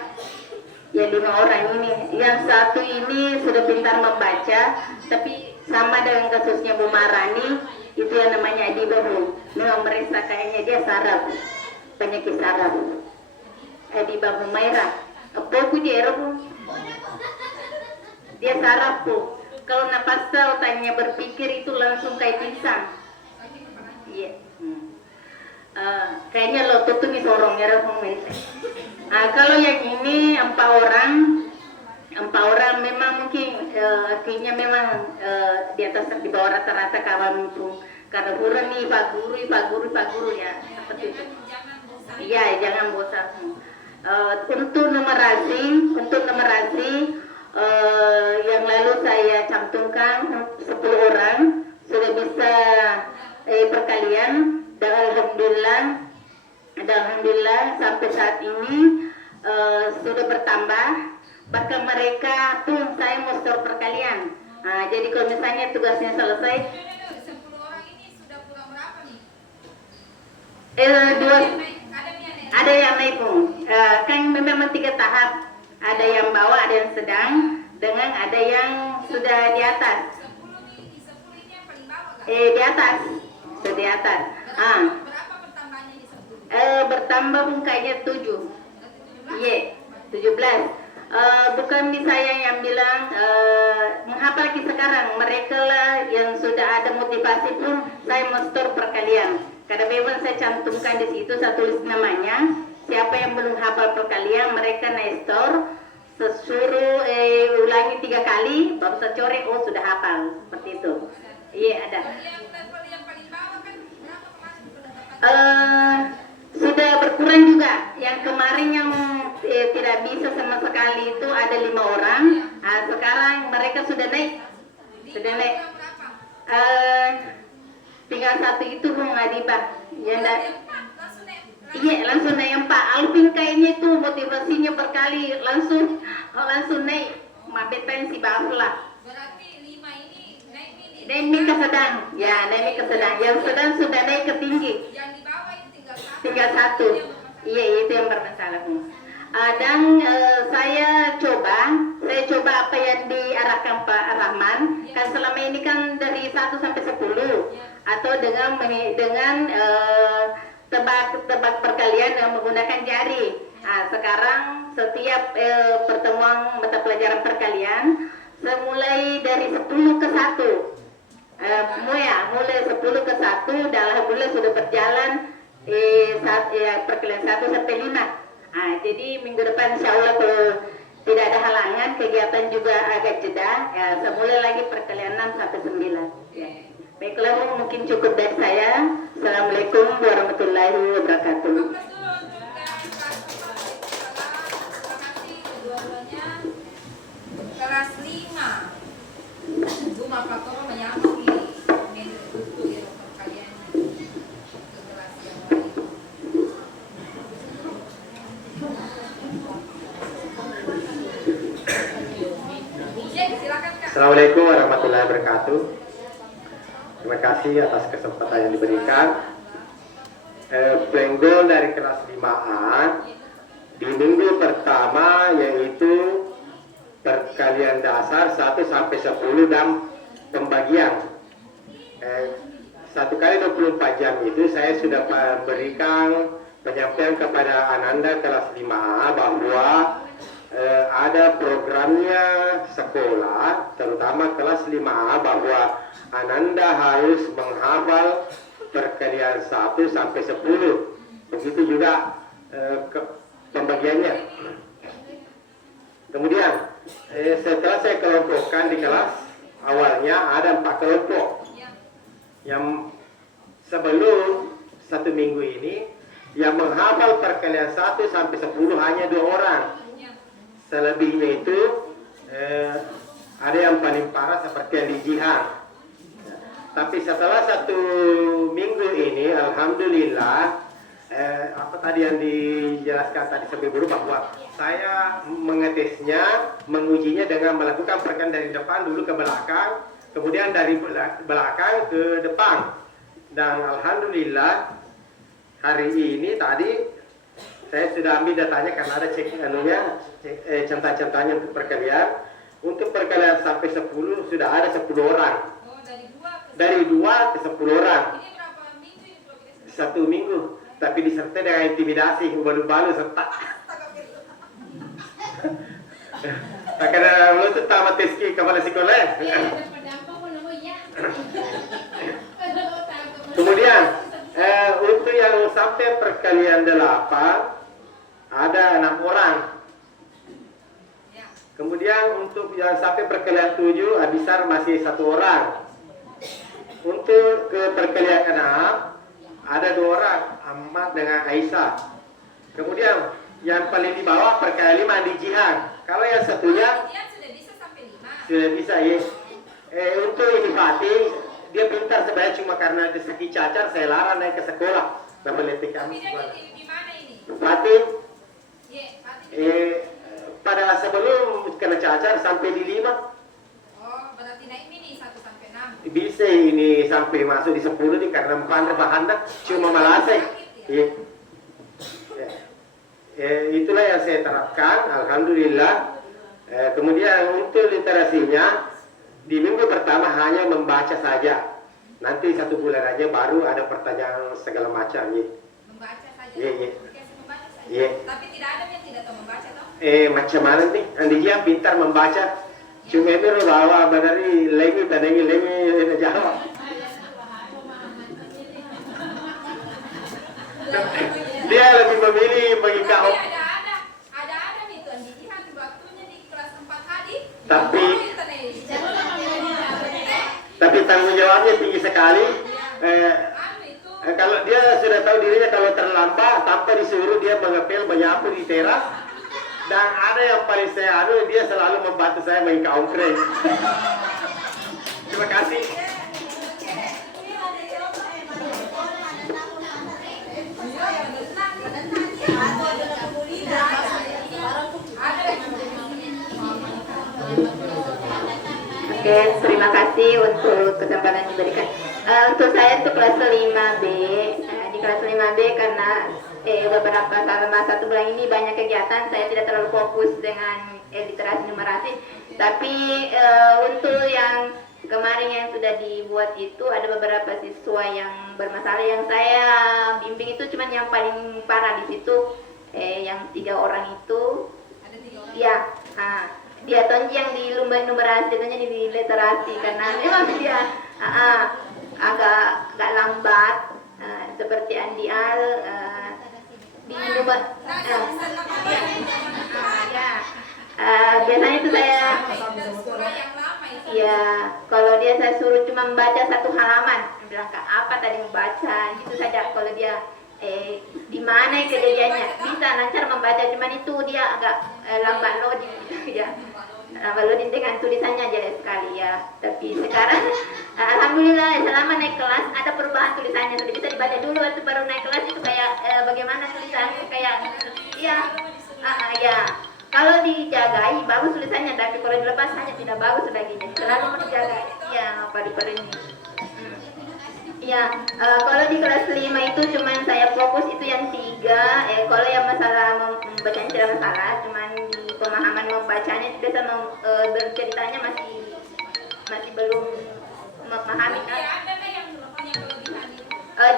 Ya 5 orang ini, yang satu ini sudah pintar membaca, tapi sama dengan kasusnya Bu Marani, itu yang namanya Adi Bahu. Memang merasa kayaknya dia saraf, penyakit saraf. Adi Bahu Maira, apa aku dia Bu? dia saraf tuh. Kalau napas tanya berpikir itu langsung kayak pisang. Iya. Kayaknya lo tuh nih sorong ya kalau yang ini 4 orang memang mungkin artinya memang di atas di bawah rata-rata kawan itu karena kurang nih pak guru ya seperti itu. Iya, jangan bosan. Untuk numerasi yang lalu saya cantumkan 10 orang sudah bisa perkalian dan alhamdulillah sampai saat ini sudah bertambah, bahkan mereka pun saya mau store perkalian. Jadi kalau misalnya tugasnya selesai 10 orang ini sudah pulang berapa nih? Ada yang naik pun. Kan memang 3 tahap. Ada yang bawah, ada yang sedang, dengan ada yang sudah di atas. 10 ini yang paling bawah kan? Di atas. Sudah di atas. Berapa bertambahnya di 10? Bertambah pun kayaknya 7. Iya, 17. Bukan di saya yang bilang menghafal lagi sekarang, mereka lah yang sudah ada motivasi pun saya mau store perkalian. Karena memang saya cantumkan di situ, saya tulis namanya. Siapa yang belum hafal perkalian, mereka naik store, sesuruh ulangi 3 kali, baru saya coret, oh sudah hafal, seperti itu. Iya ada. Yang level yang paling bawah kan berapa kemarin? Sudah berkurang juga. Yang kemarin yang tidak bisa sama sekali itu ada 5 orang. Sekarang mereka sudah naik. Sudah naik. Tinggal 1 itu Bung Adibah. Iya, langsung naik 4. Alvin kayaknya itu motivasinya berkali langsung naik. Mabetan si Bafla. Berarti 5 ini Naik ke sedang. Ya, naik ke sedang. Yang sedang sudah naik ke tinggi. yang di bawah itu Tinggal 1. Iya, itu yang bermasalah. Dan saya coba apa yang diarahkan Pak Rahman. Kan selama ini kan dari 1 sampai 10 atau dengan tebak perkalian yang menggunakan jari. Sekarang setiap pertemuan mata pelajaran perkalian mulai dari 10 ke 1. Mulai 10 ke 1 dan alhamdulillah sudah berjalan perkalian 1 sampai 5. Jadi minggu depan insya Allah kalau tidak ada halangan, kegiatan juga agak jeda, semula lagi perkalian 6 sampai 9. Ya. Baiklah, mungkin cukup dari saya. Assalamualaikum warahmatullahi wabarakatuh. Terima kasih kedua-duanya. Kelas 5 Guma Pakoro menyambung di perkalian ke kelas yang lain. Silakan Kak. Assalamualaikum warahmatullahi wabarakatuh. Terima kasih atas kesempatan yang diberikan. Plenggol dari kelas 5A di minggu pertama yaitu perkalian dasar 1 sampai 10 dan pembagian. 1 kali 24 jam itu saya sudah berikan penyampaian kepada Ananda kelas 5A bahwa ada programnya sekolah, terutama kelas 5A, bahwa Ananda harus menghafal perkalian 1 sampai 10. Begitu juga pembagiannya. Kemudian setelah saya kelompokkan di kelas, awalnya ada 4 kelompok. Yang sebelum 1 minggu ini, yang menghafal perkalian 1 sampai 10 hanya 2 orang. Selebihnya itu ada yang paling parah seperti yang di Jihan. Tapi setelah 1 minggu ini, alhamdulillah, apa tadi yang dijelaskan tadi sebelum bahwa saya mengetesnya, mengujinya dengan melakukan perkalian dari depan dulu ke belakang, kemudian dari belakang ke depan. Dan alhamdulillah hari ini tadi saya sudah ambil datanya karena ada centang-centangnya untuk perkalian. Untuk perkalian sampai 10 sudah ada 10 orang. Dari 2 ke 10 orang. Ini berapa minggu ini progresnya? 1 minggu, tapi disertai dengan intimidasi, balu-balu serta. Karena lu tuh tamat teski kepala sekolah. Kemudian untuk yang sampai perkalian 8 ada 6 orang. Kemudian untuk yang sampai perkalian 7 Abisar masih 1 orang. Untuk ke perkalian 6 ada 2 orang, Ahmad dengan Aisyah. Kemudian yang paling di bawah perkalian 5 Andi Jihan. Kalau yang satunya Dia sudah bisa sampai 5. sudah bisa ya. Untuk ini Fatih, dia pintar sebenarnya cuma karena dia sakit cacar saya larang naik ke sekolah. Nama letik kami. Tapi dia di mana ini? Fatih, Ye, Fatih. pada sebelum kena cacar sampai di 5 Oh, berarti naik ini 1 sampai 6. bisa ini sampai masuk di 10 nih karena pandai bahannya cuma malasai. Iya. Itulah yang saya terapkan, alhamdulillah. Kemudian untuk literasinya di minggu pertama hanya membaca saja. Nanti 1 bulan aja baru ada pertanyaan segala macam. Ya. Membaca saja. Iya, iya. Dikasih membaca saja. Iya. Tapi tidak ada yang tidak tahu membaca toh? Macam mana nih? Andi dia pintar membaca. Cuma itu bawa benari lagi tanengi jawab. Dia lebih memilih bagi kau. Tapi ada nih tuan didihan waktunya di kelas 4 tadi. Tapi- Tapi tanggung jawabnya tinggi sekali. Kalau dia sudah tahu dirinya kalau terlambat tanpa disuruh dia mengepel menyapu di teras. Dan ada yang paling saya dia selalu membantu saya main kaungkreng. Terima kasih. Oke, terima kasih untuk kesempatan yang diberikan. Untuk saya untuk kelas 5B, di kelas 5B karena beberapa selama 1 bulan ini banyak kegiatan, saya tidak terlalu fokus dengan literasi numerasi. Tapi untuk yang kemarin yang sudah dibuat itu ada beberapa siswa yang bermasalah yang saya bimbing itu cuman yang paling parah di situ, yang 3 orang itu. Ada 3 orang. Ya, dia tonji yang di numerasi, jatuhnya di literasi karena memang dia agak lambat, seperti Andi Al di number biasanya itu saya Surah yang lama itu. ya kalau dia saya suruh cuma membaca 1 halaman, dia bilang Kak, apa tadi membaca gitu saja. Kalau dia di mana kejadiannya bisa lancar membaca, cuman itu dia agak lambat loading gitu ya. Lambat loading dengan tulisannya jelek sekali ya. Tapi sekarang alhamdulillah selama naik kelas ada perubahan tulisannya, sudah bisa dibaca dulu. Waktu baru naik kelas itu kayak bagaimana tulisannya kayak ya kalau dijagai bagus tulisannya, tapi kalau dilepas hanya tidak bagus lagi. Jadi selalu mau dijaga ya pada ini. Ya, kalau di kelas 5 itu cuman saya fokus itu yang 3. Kalau yang masalah membacanya tidak masalah, cuman di pemahaman membacanya biasa berceritanya masih belum memahami. Ada nggak yang punya kelebihan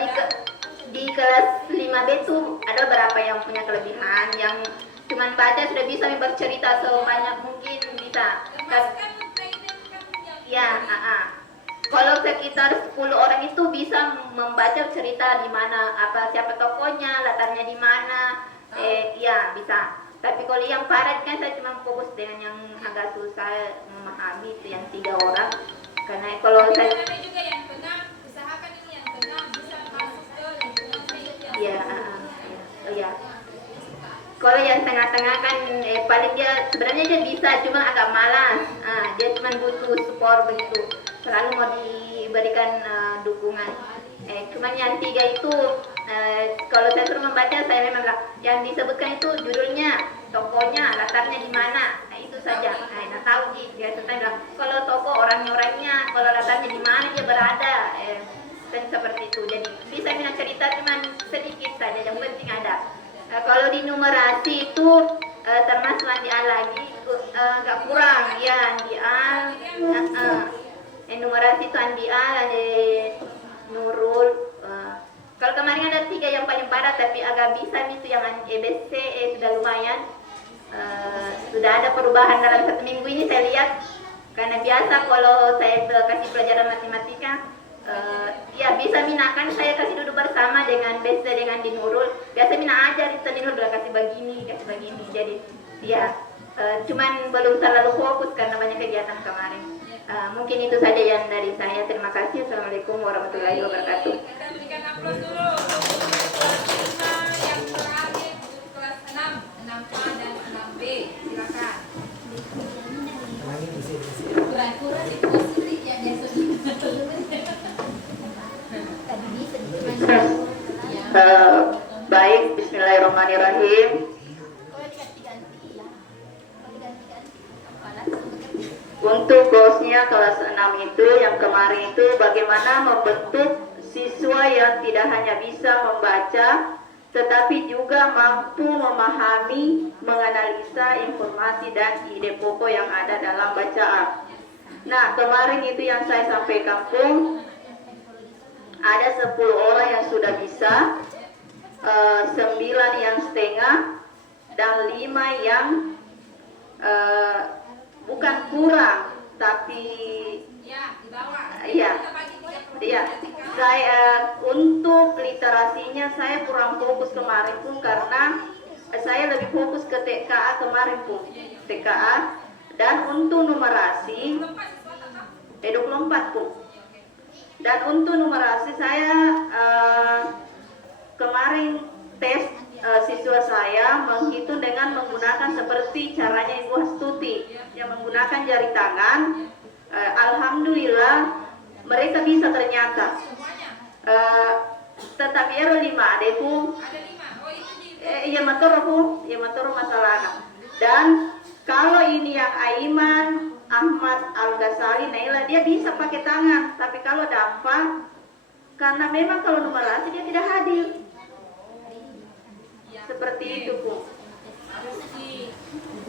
itu? Di kelas 5B itu ada beberapa yang punya kelebihan, yang cuman baca sudah bisa bercerita sebanyak mungkin bisa. Termasuk kan trainer kan yang Ya, kalau sekitar 10 orang itu bisa membaca cerita di mana, siapa tokohnya, latarnya di mana, ya bisa. Tapi kalau yang padat kan saya cuma fokus dengan yang agak susah memahami itu yang 3 orang. Karena kalau saya ada juga yang tengah, usahakan ini yang tengah bisa masuk ke lingkungan saya. ya. Kalau yang tengah-tengah kan paling dia sebenarnya dia bisa, cuma agak malas. Dia cuma butuh support begitu. Selalu mau diberikan dukungan. Cuman yang 3 itu kalau saya suruh membaca saya memang bilang yang disebutkan itu judulnya, tokonya, latarnya di mana. Nah, itu saja. Nah, tahu dia serta bilang kalau toko orangnya, kalau latarnya di mana dia berada. Dan seperti itu. Jadi bisa bilang cerita cuma sedikit saja, yang penting ada. Kalau di numerasi itu termasuk Andi A lagi agak kurang ya, Andi A. Numerasi itu Andi A, ada Nurul. Kalau kemarin ada 3 yang paling parah tapi agak bisa itu yang EBC sudah lumayan. sudah ada perubahan dalam 1 minggu ini saya lihat. Karena biasa kalau saya kasih pelajaran matematika, ya bisa Mina kan saya kasih duduk bersama dengan Besta dengan Dinurul. Biasa Mina ajar itu Dinurul udah kasih begini. Jadi ya cuman belum terlalu fokus karena banyak kegiatan kemarin. Mungkin itu saja yang dari saya. Terima kasih. Assalamualaikum warahmatullahi wabarakatuh. Kita berikan aplaus dulu. Kelas 5 yang terakhir untuk kelas 6, 6A dan 6B. Silakan. Kurang-kurang di kelas ini ya Baik, bismillahirrahmanirrahim. Untuk goalsnya kelas 6 itu yang kemarin itu bagaimana membentuk siswa yang tidak hanya bisa membaca tetapi juga mampu memahami, menganalisa informasi dan ide pokok yang ada dalam bacaan. Nah, kemarin itu yang saya sampaikan pun ada 10 orang yang sudah bisa, 9 yang setengah, dan 5 yang bukan kurang, tapi ya di bawah. iya. Iya, saya untuk literasinya saya kurang fokus kemarin pun karena saya lebih fokus ke TKA kemarin pun, TKA, dan untuk numerasi 24 pun. Dan untuk numerasi saya kemarin tes siswa saya menghitung dengan menggunakan seperti caranya Ibu Astuti yang menggunakan jari tangan. Alhamdulillah mereka bisa ternyata. Tetapi error 5 adekku. Ada 5. Oh itu di Iya matoro masalah. Dan kalau ini yang Aiman, Ahmad, Al-Ghazali, Naila dia bisa pakai tangan. Tapi kalau Dafa, karena memang kalau numerasi dia tidak hadir. Seperti itu Bu.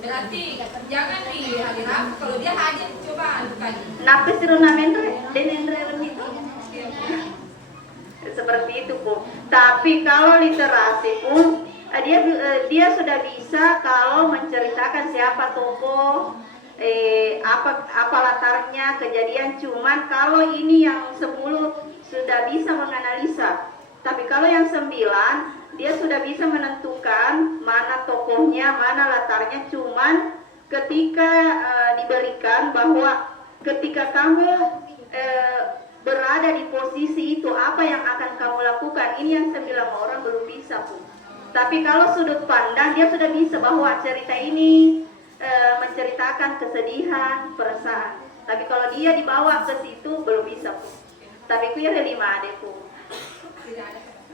berarti jangan dihadiran. Kalau dia hadir coba adukan. Napes turnamen itu. Seperti itu Bu. Tapi kalau literasi pun dia sudah bisa kalau menceritakan siapa tokoh, apa latarnya kejadian. Cuman kalau ini yang 10 sudah bisa menganalisa. Tapi kalau yang 9 dia sudah bisa menentukan mana tokohnya, mana latarnya. Cuman ketika diberikan bahwa ketika kamu berada di posisi itu, apa yang akan kamu lakukan, ini yang 9 orang belum bisa pun. Tapi kalau sudut pandang dia sudah bisa bahwa cerita ini menceritakan kesedihan, perasaan. Tapi kalau dia dibawa ke situ belum bisa pun. Tapi ku ya 5 adekku.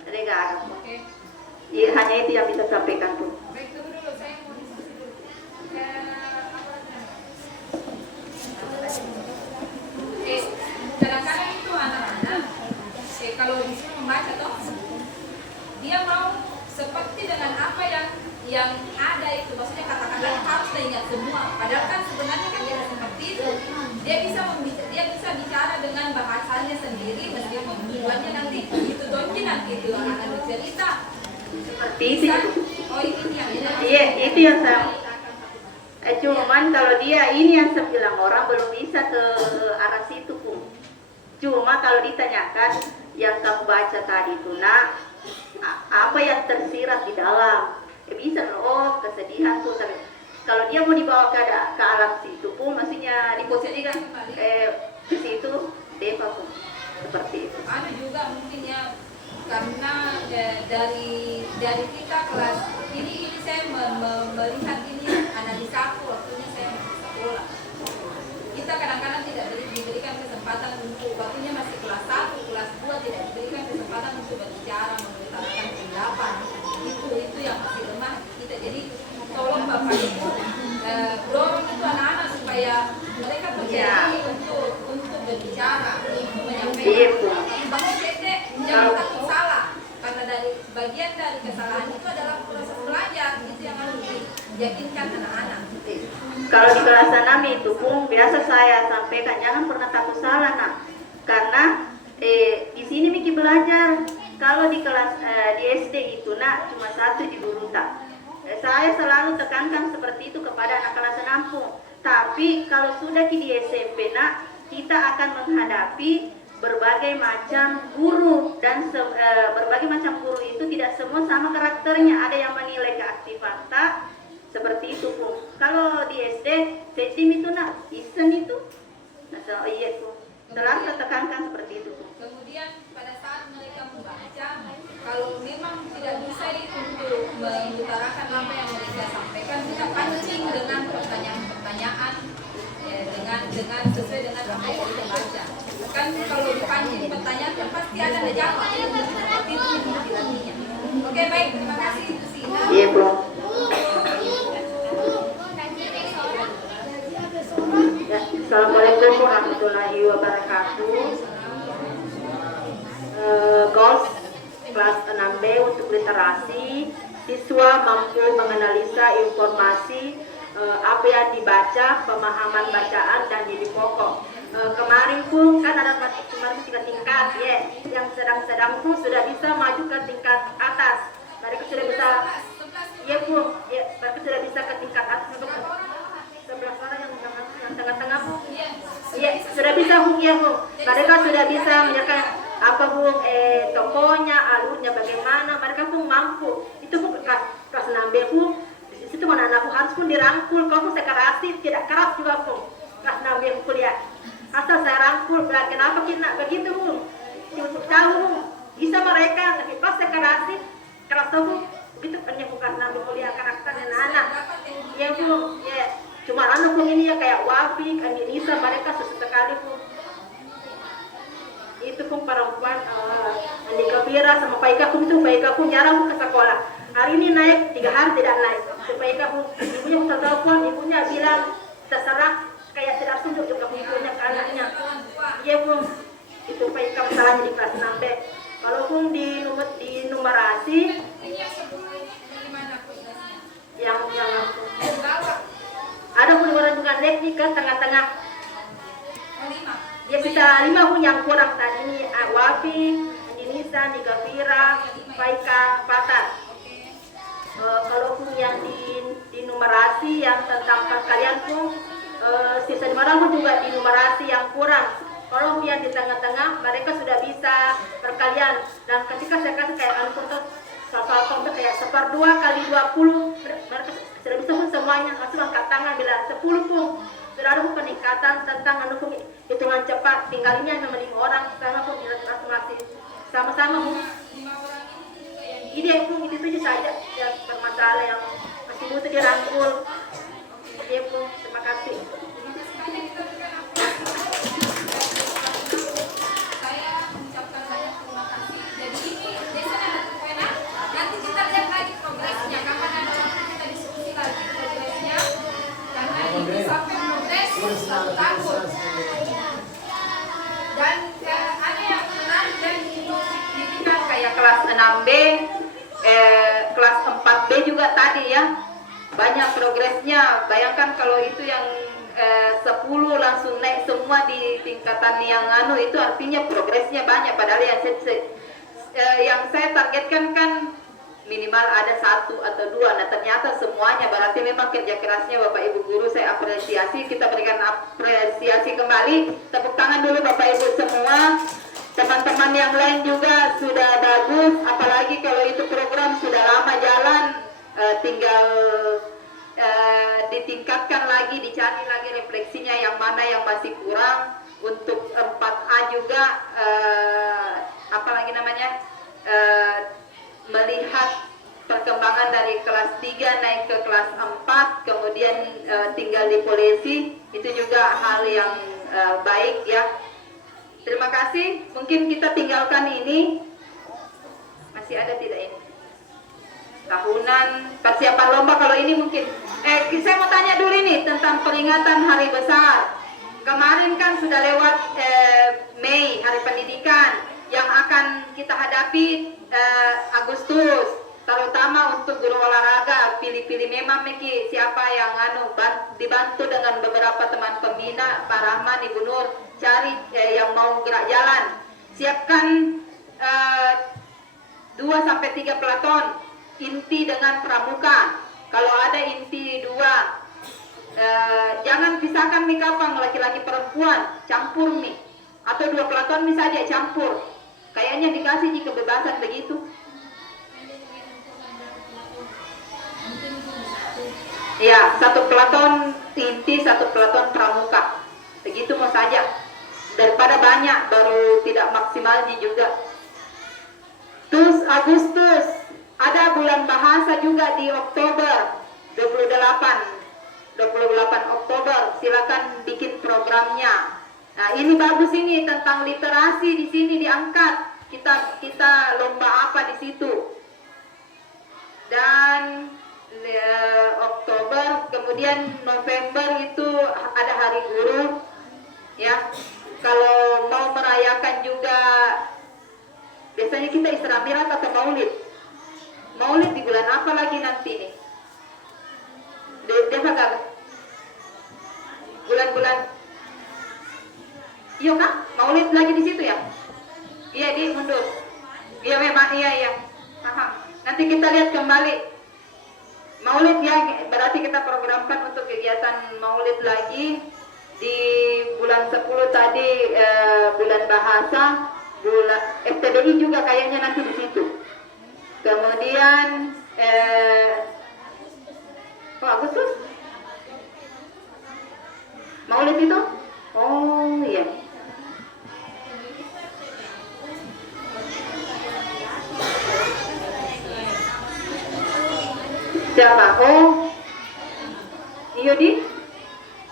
Ada nggak ada pun. Ya, hanya itu yang bisa sampaikan pun. Baik, tunggu dulu, saya mau diskusi dulu. Kadang-kadang itu anak-anak, kalau disuruh membaca toh, dia mau seperti dengan apa yang ada itu, maksudnya kata-kata harus diingat semua. Padahal kan sebenarnya kan tidak seperti itu. Dia bisa bicara dengan bahasanya sendiri, meskipun tujuannya nanti itu donji nanti itu akan bercerita. Seperti itu. Oh ini yang Iya, itu yang saya. Cuman kalau dia ini yang 9 orang belum bisa ke arah situ pun. Cuma kalau ditanyakan yang kamu baca tadi itu nak, apa yang tersirat di dalam? Bisa loh, kesedihan tuh. Kalau dia mau dibawa ke alam situ pun, maksudnya diposisikan ke situ, Deva pun seperti itu. Ada juga mungkin ya. Karena dari kita kelas ini saya melihat ini analisa aku waktunya saya masih sekolah. Kita kadang-kadang tidak diberikan kesempatan untuk waktunya masih kelas 1, kelas 2 tidak diberikan kesempatan untuk berbicara, mengutarakan pendapat. Itu yang masih lemah kita. Jadi tolong Bapak Ibu dorong itu anak-anak supaya mereka percaya untuk berbicara, untuk menyampaikan. Bahwa jangan takut salah, karena dari bagian dari kesalahan itu adalah proses belajar. Itu yang harus diyakinkan anak-anak. Kalau di kelas 6 itu pun biasa saya sampaikan jangan pernah takut salah nak, karena di sini Miki belajar. Kalau di kelas di SD itu nak cuma 1 di guru tak. Saya selalu tekankan seperti itu kepada anak kelas 6 pun. Tapi kalau sudah di SMP nak, kita akan menghadapi berbagai macam guru dan berbagai macam guru itu tidak semua sama karakternya. Ada yang menilai keaktifan tak seperti itu pun. Kalau di SD setting itu nak isen itu, nah iya pun. Selalu saya tekankan seperti itu pun. Kemudian pada saat mereka membaca, kalau memang tidak bisa untuk mengutarakan apa yang mereka sampaikan, kita pancing dengan pertanyaan-pertanyaan dengan sesuai dengan apa yang kita baca. Kan kalau dipancing pertanyaan kan pasti ada jawab. Seperti itu dilatihnya. Oke baik, terima kasih Bu Sina. Iya, Bro. Ya, Assalamualaikum warahmatullahi wabarakatuh. Goals kelas 6B untuk literasi, siswa mampu menganalisa informasi apa yang dibaca, pemahaman bacaan dan diri pokok. Kemarin pun kan ada kemarin 3 tingkat ya, yang sedang-sedang pun sudah bisa maju ke tingkat atas. Mereka sudah bisa, ya pun, ya mereka sudah bisa ke tingkat atas untuk sebelah sana yang tengah-tengah pun. Ya sudah bisa pun ya pun. Mereka sudah bisa menyerahkan apa pun tokonya, alurnya bagaimana. Mereka pun mampu. Itu pun kelas 6B pun. Di situ mana anakku harus pun dirangkul. Kalau pun saya kerasi tidak keras juga pun. Kelas 6B kuliah. Asal saya rangkul, kenapa kita begitu pun? Untuk tahu bisa mereka, tapi pas saya kerasi, keras pun begitu kan yang bukan 6B kuliah karakter anak-anak. Ya pun, ya. Cuma anak pun ini ya kayak Wafik, Andi Nisa, mereka sesekali pun. Itu pun perempuan Andi Kabira sama Pak Ika pun itu, Pak Ika pun jarang ke sekolah. Hari ini naik, 3 hari tidak naik. Pak Ika pun, ibunya pun telepon, ibunya bilang terserah kayak tidak sunduk juga ibunya ke anaknya. Iya pun, itu Pak Ika masalahnya di kelas 6B. Walaupun di numerasi, yang ada pun orang juga teknik kan tengah-tengah. Dia bisa 5 pun yang kurang tadi ini Wafi, Andinisa, Nigavira, Paika, Patat. Kalau pun yang di numerasi yang tentang perkalian pun sisa 5 pun juga di numerasi yang kurang. Kalau yang di tengah-tengah mereka sudah bisa perkalian, dan ketika saya kasih kayak contoh soal kayak 1/2 kali 20 mereka sudah bisa pun semuanya langsung angkat tangan bilang 10 pun sudah ada pun peningkatan tentang hitungan cepat. Tinggal ini hanya 5 orang sama pun masing-masing sama-sama pun ide pun itu saja yang bermasalah yang masih butuh dirangkul. Ide pun terima kasih. Sampai progres 1 tahun. Dan ada yang menarik dan Kan kayak kelas 6B, kelas 4B juga tadi ya, banyak progresnya. Bayangkan kalau itu yang 10 langsung naik semua di tingkatan yang itu artinya progresnya banyak. Padahal yang saya targetkan kan minimal ada 1 atau 2. Nah ternyata semuanya, berarti memang kerja kerasnya Bapak Ibu guru saya apresiasi. Kita berikan apresiasi kembali. Tepuk tangan dulu Bapak Ibu semua. Teman-teman yang lain juga sudah bagus, apalagi kalau itu program sudah lama jalan, tinggal ditingkatkan lagi, dicari lagi refleksinya yang mana yang masih kurang. Untuk 4A juga apalagi namanya melihat perkembangan dari kelas 3 naik ke kelas 4, kemudian tinggal di polisi, itu juga hal yang baik ya. Terima kasih. Mungkin kita tinggalkan ini. Masih ada tidak ini? Tahunan persiapan lomba kalau ini mungkin. Saya mau tanya dulu ini tentang peringatan hari besar. Kemarin kan sudah lewat Mei, Hari Pendidikan, yang akan kita hadapi Agustus. Terutama untuk guru olahraga, pilih-pilih memang Miki siapa yang dibantu dengan beberapa teman pembina, Pak Rahman, Ibu Nur, cari yang mau gerak jalan. Siapkan 2-3 peleton inti dengan pramuka. Kalau ada inti 2, jangan pisahkan mi kapang laki-laki perempuan, campur mi. Atau 2 pelaton mi saja campur. Kayaknya dikasih kebebasan begitu. Ya, 1 pelaton inti, 1 pelaton pramuka. Begitu mau saja. Daripada banyak baru tidak maksimal juga. Terus Agustus ada bulan bahasa juga di Oktober 28 Oktober. Silakan bikin programnya. Nah, ini bagus ini tentang literasi di sini diangkat. Kita lomba apa di situ. Dan Oktober, kemudian November itu ada Hari Guru. Ya. Kalau mau merayakan juga biasanya kita Isra Mi'raj atau Maulid. Maulid di bulan apa lagi nanti nih? Dia kagak bulan-bulan. Iya kan? Maulid lagi di situ ya? Iya, di mundur. Iya memang, iya. Paham. Nanti kita lihat kembali. Maulid ya, berarti kita programkan untuk kegiatan Maulid lagi di bulan 10 tadi, bulan bahasa, bulan FTBI juga kayaknya nanti di situ. Kemudian Agustus Maulid itu? Oh iya. Siapa? Oh, iya di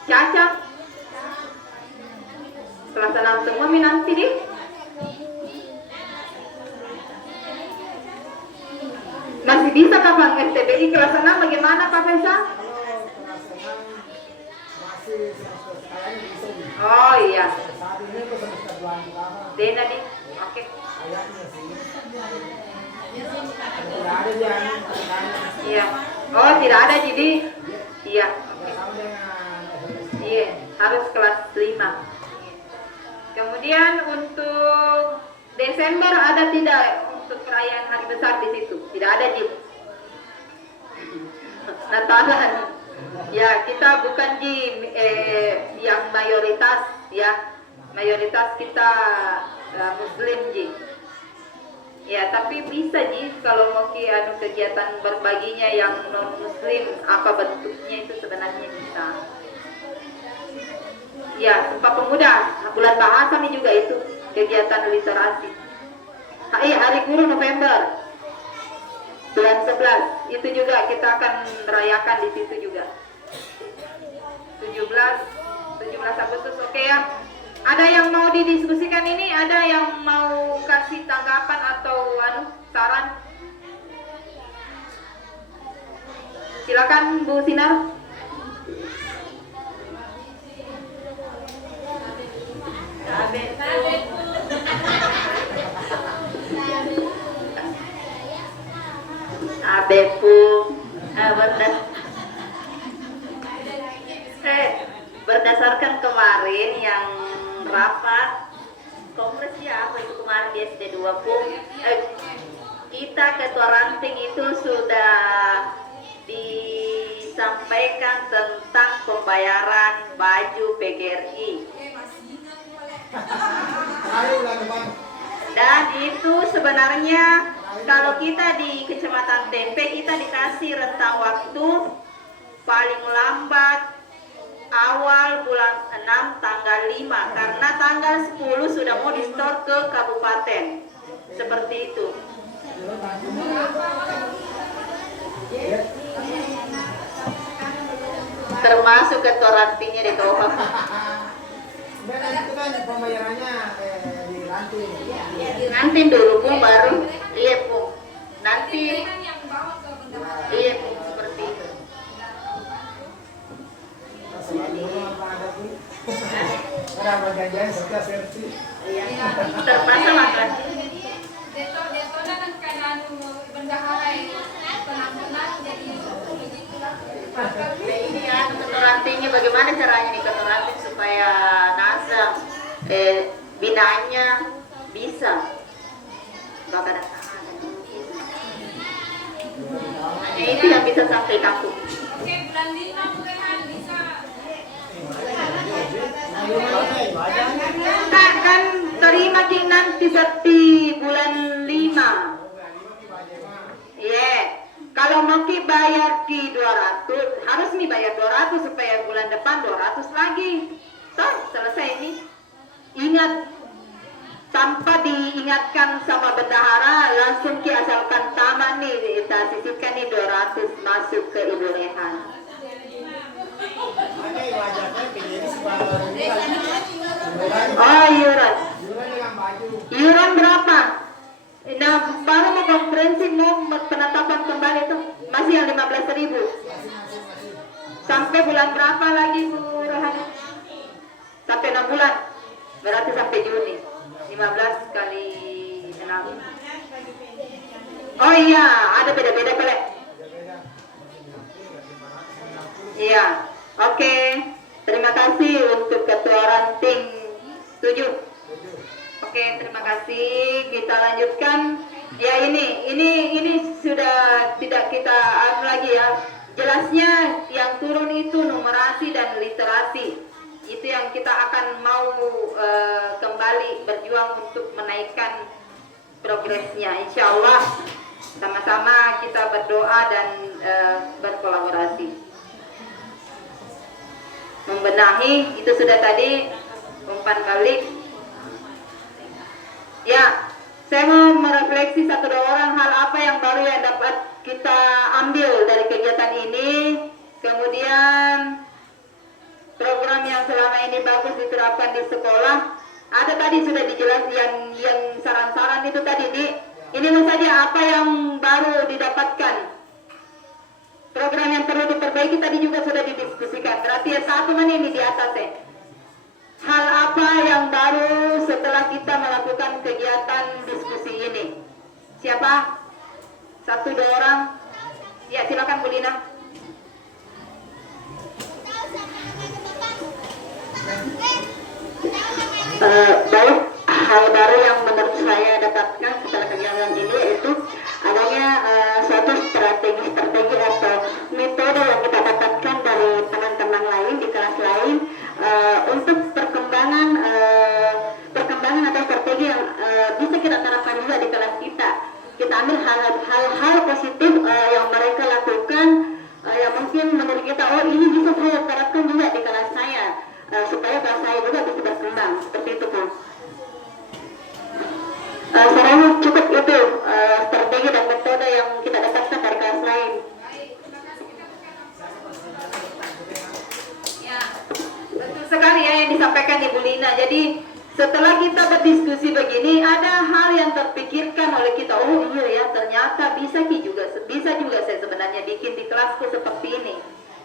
Caca. Kelas 6 semua mi nanti di. Masih bisa kapan FTBI kelas 6 bagaimana Pak Faisal? Kalau kelas 6 masih semester kayaknya bisa nih. Oh iya. Saat ini tuh semester 2 pertama. Dena di. Oke. Kayaknya sih. Tidak ada yang Iya. Oh, tidak ada jadi. Iya. sama dengan Iya, harus kelas 5. Kemudian untuk Desember ada tidak untuk perayaan hari besar di situ? Tidak ada, Ji. Natalan. Ya, kita bukan Ji yang mayoritas ya. Mayoritas kita Muslim, Ji. Ya, tapi bisa Ji kalau mau kegiatan berbaginya yang non Muslim, apa bentuknya itu sebenarnya bisa. Ya, Sumpah Pemuda, bulan bahasa nih juga itu kegiatan literasi. Hari Guru November, bulan 11 itu juga kita akan merayakan di situ juga. 17 Agustus, oke ya. Ada yang mau didiskusikan ini? Ada yang mau kasih tanggapan atau saran? Silakan Bu Sinar. Abepu berdasarkan kemarin yang rapat kongres ya apa itu kemarin di SD 20 kita ketua ranting itu sudah disampaikan tentang pembayaran baju PGRI dan itu sebenarnya kalau kita di Kecamatan Tempe kita dikasih rentang waktu paling lambat awal bulan 6 tanggal 5 karena tanggal 10 sudah mau di-store ke kabupaten seperti itu. Termasuk ketua rantingnya di Tohok. Sebenarnya itu kan pembayarannya di ranting. Nanti dulu Pung baru iya Pung. Nanti iya Pung seperti itu. Ada perjanjian setiap versi. Iya. Terpaksa makan. Detona kan karena bendahara ini penampilan jadi begitulah. Ini ya ketua rantingnya bagaimana caranya nih ketua ranting supaya Nazam binaannya bisa bakal datang. Itu yang bisa sampai aku. Oke, bulan 5 Bu Rehan bisa. Kan terima ki nanti seperti bulan 5. Iya. Kalau mau ki bayar ki 200, harus nih bayar 200 supaya bulan depan 200 lagi. Toh, selesai nih. Ingat, tanpa diingatkan sama bendahara, langsung ki asalkan taman nih, kita sisihkan nih 200 masuk ke Ibu Rehan. Oh, iuran. Iuran berapa? Nah, baru mau konferensi, mau penetapan kembali tuh masih yang 15.000. Sampai bulan berapa lagi Bu Rehan? Sampai 6 bulan. Berarti sampai Juni. 15 kali 6. Oh iya, ada beda-beda Pak. Iya. Oke. Terima kasih untuk Ketua Ranting 7. Oke, terima kasih. Kita lanjutkan. Ya ini sudah tidak kita lagi ya. Jelasnya yang turun itu numerasi dan literasi. Itu yang kita akan mau kembali berjuang untuk menaikkan progresnya. Insya Allah sama-sama kita berdoa dan berkolaborasi. Membenahi itu sudah tadi, umpan balik. Ya, saya mau merefleksi 1-2 orang hal apa yang baru yang dapat kita ambil dari kegiatan ini. Kemudian program yang selama ini bagus diterapkan di sekolah. Ada tadi sudah dijelaskan yang saran-saran itu tadi di. Ini saja apa yang baru didapatkan. Program yang perlu diperbaiki tadi juga sudah didiskusikan. Berarti ya satu mana ini di atas ya. Hal apa yang baru setelah kita melakukan kegiatan diskusi ini? Siapa? 1-2 orang? Ya silakan Bu Lina. Baik, hal baru yang menurut saya dapatkan setelah kegiatan ini yaitu adanya suatu strategi atau metode yang kita dapatkan dari teman-teman lain di kelas lain untuk perkembangan atau strategi yang bisa kita terapkan juga di kelas kita. Kita ambil hal-hal positif yang mereka lakukan yang mungkin menurut kita, oh ini bisa saya terapkan juga di kelas saya supaya kelas saya juga bisa berkembang seperti itu Pak. Saya cukup itu strategi dan metode yang kita dapatkan dari kelas lain. Ya. Betul sekali ya yang disampaikan Ibu Lina. Jadi setelah kita berdiskusi begini, ada hal yang terpikirkan oleh kita. Oh iya ya, ternyata bisa juga saya sebenarnya bikin di kelasku seperti ini.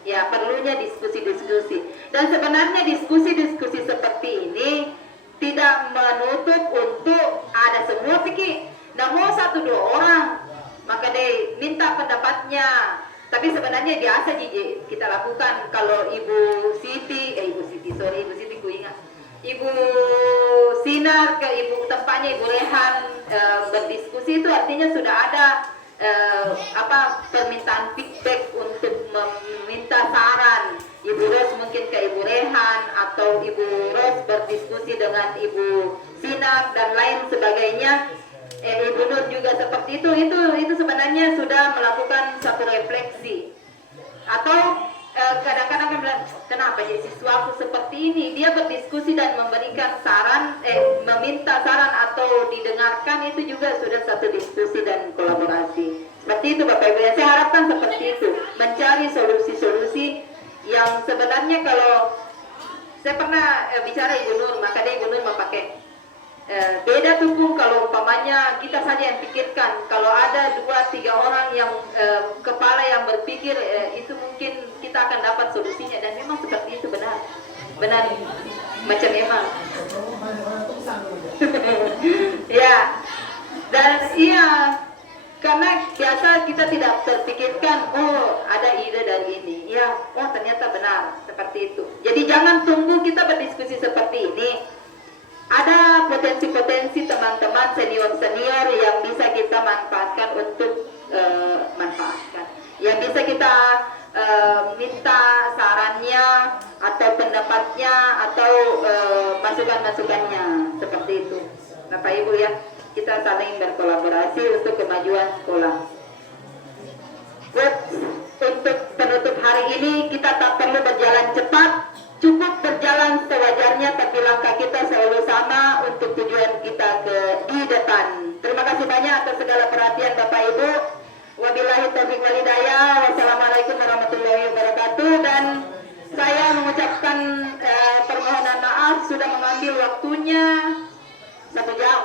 Ya perlunya diskusi-diskusi. Dan sebenarnya diskusi-diskusi seperti ini tidak menutup untuk ada semua pikir. Nah mau 1-2 orang, maka deh minta pendapatnya. Tapi sebenarnya biasa kita lakukan kalau Ibu Siti ku ingat. Ibu Sinar ke Ibu tempatnya Ibu Rehan berdiskusi itu artinya sudah ada permintaan feedback untuk meminta saran. Ibu Ros mungkin ke Ibu Rehan atau Ibu Ros berdiskusi dengan Ibu Sinar dan lain sebagainya. Ibu Nur juga seperti itu sebenarnya sudah melakukan satu refleksi. Atau kadang-kadang kan bilang, kenapa ya siswaku seperti ini? Dia berdiskusi dan memberikan saran, meminta saran atau didengarkan, itu juga sudah satu diskusi dan kolaborasi. Seperti itu Bapak Ibu, saya harapkan seperti itu, mencari solusi-solusi yang sebenarnya kalau saya pernah bicara Ibu Nur, maka dia Ibu Nur memakai beda tuh kalau umpamanya kita saja yang pikirkan, kalau ada 2-3 orang yang kepala yang berpikir itu mungkin kita akan dapat solusinya dan memang seperti itu benar macam memang ya dan iya karena biasa kita tidak terpikirkan oh ada ide dari ini ya oh ternyata benar seperti itu. Jadi jangan tunggu kita berdiskusi seperti ini. Ada potensi-potensi teman-teman senior-senior yang bisa kita manfaatkan untuk manfaatkan. Ya kita minta sarannya atau pendapatnya atau masukan-masukannya seperti itu. Bapak Ibu ya, kita saling berkolaborasi untuk kemajuan sekolah. Untuk penutup hari ini kita tak perlu berjalan cepat, cukup berjalan sewajarnya, tapi langkah kita selalu sama untuk tujuan kita di depan. Terima kasih banyak atas segala perhatian Bapak Ibu. Wabillahi taufiq wal hidayah. Wassalamualaikum warahmatullahi wabarakatuh. Dan saya mengucapkan permohonan maaf sudah mengambil waktunya 1 jam.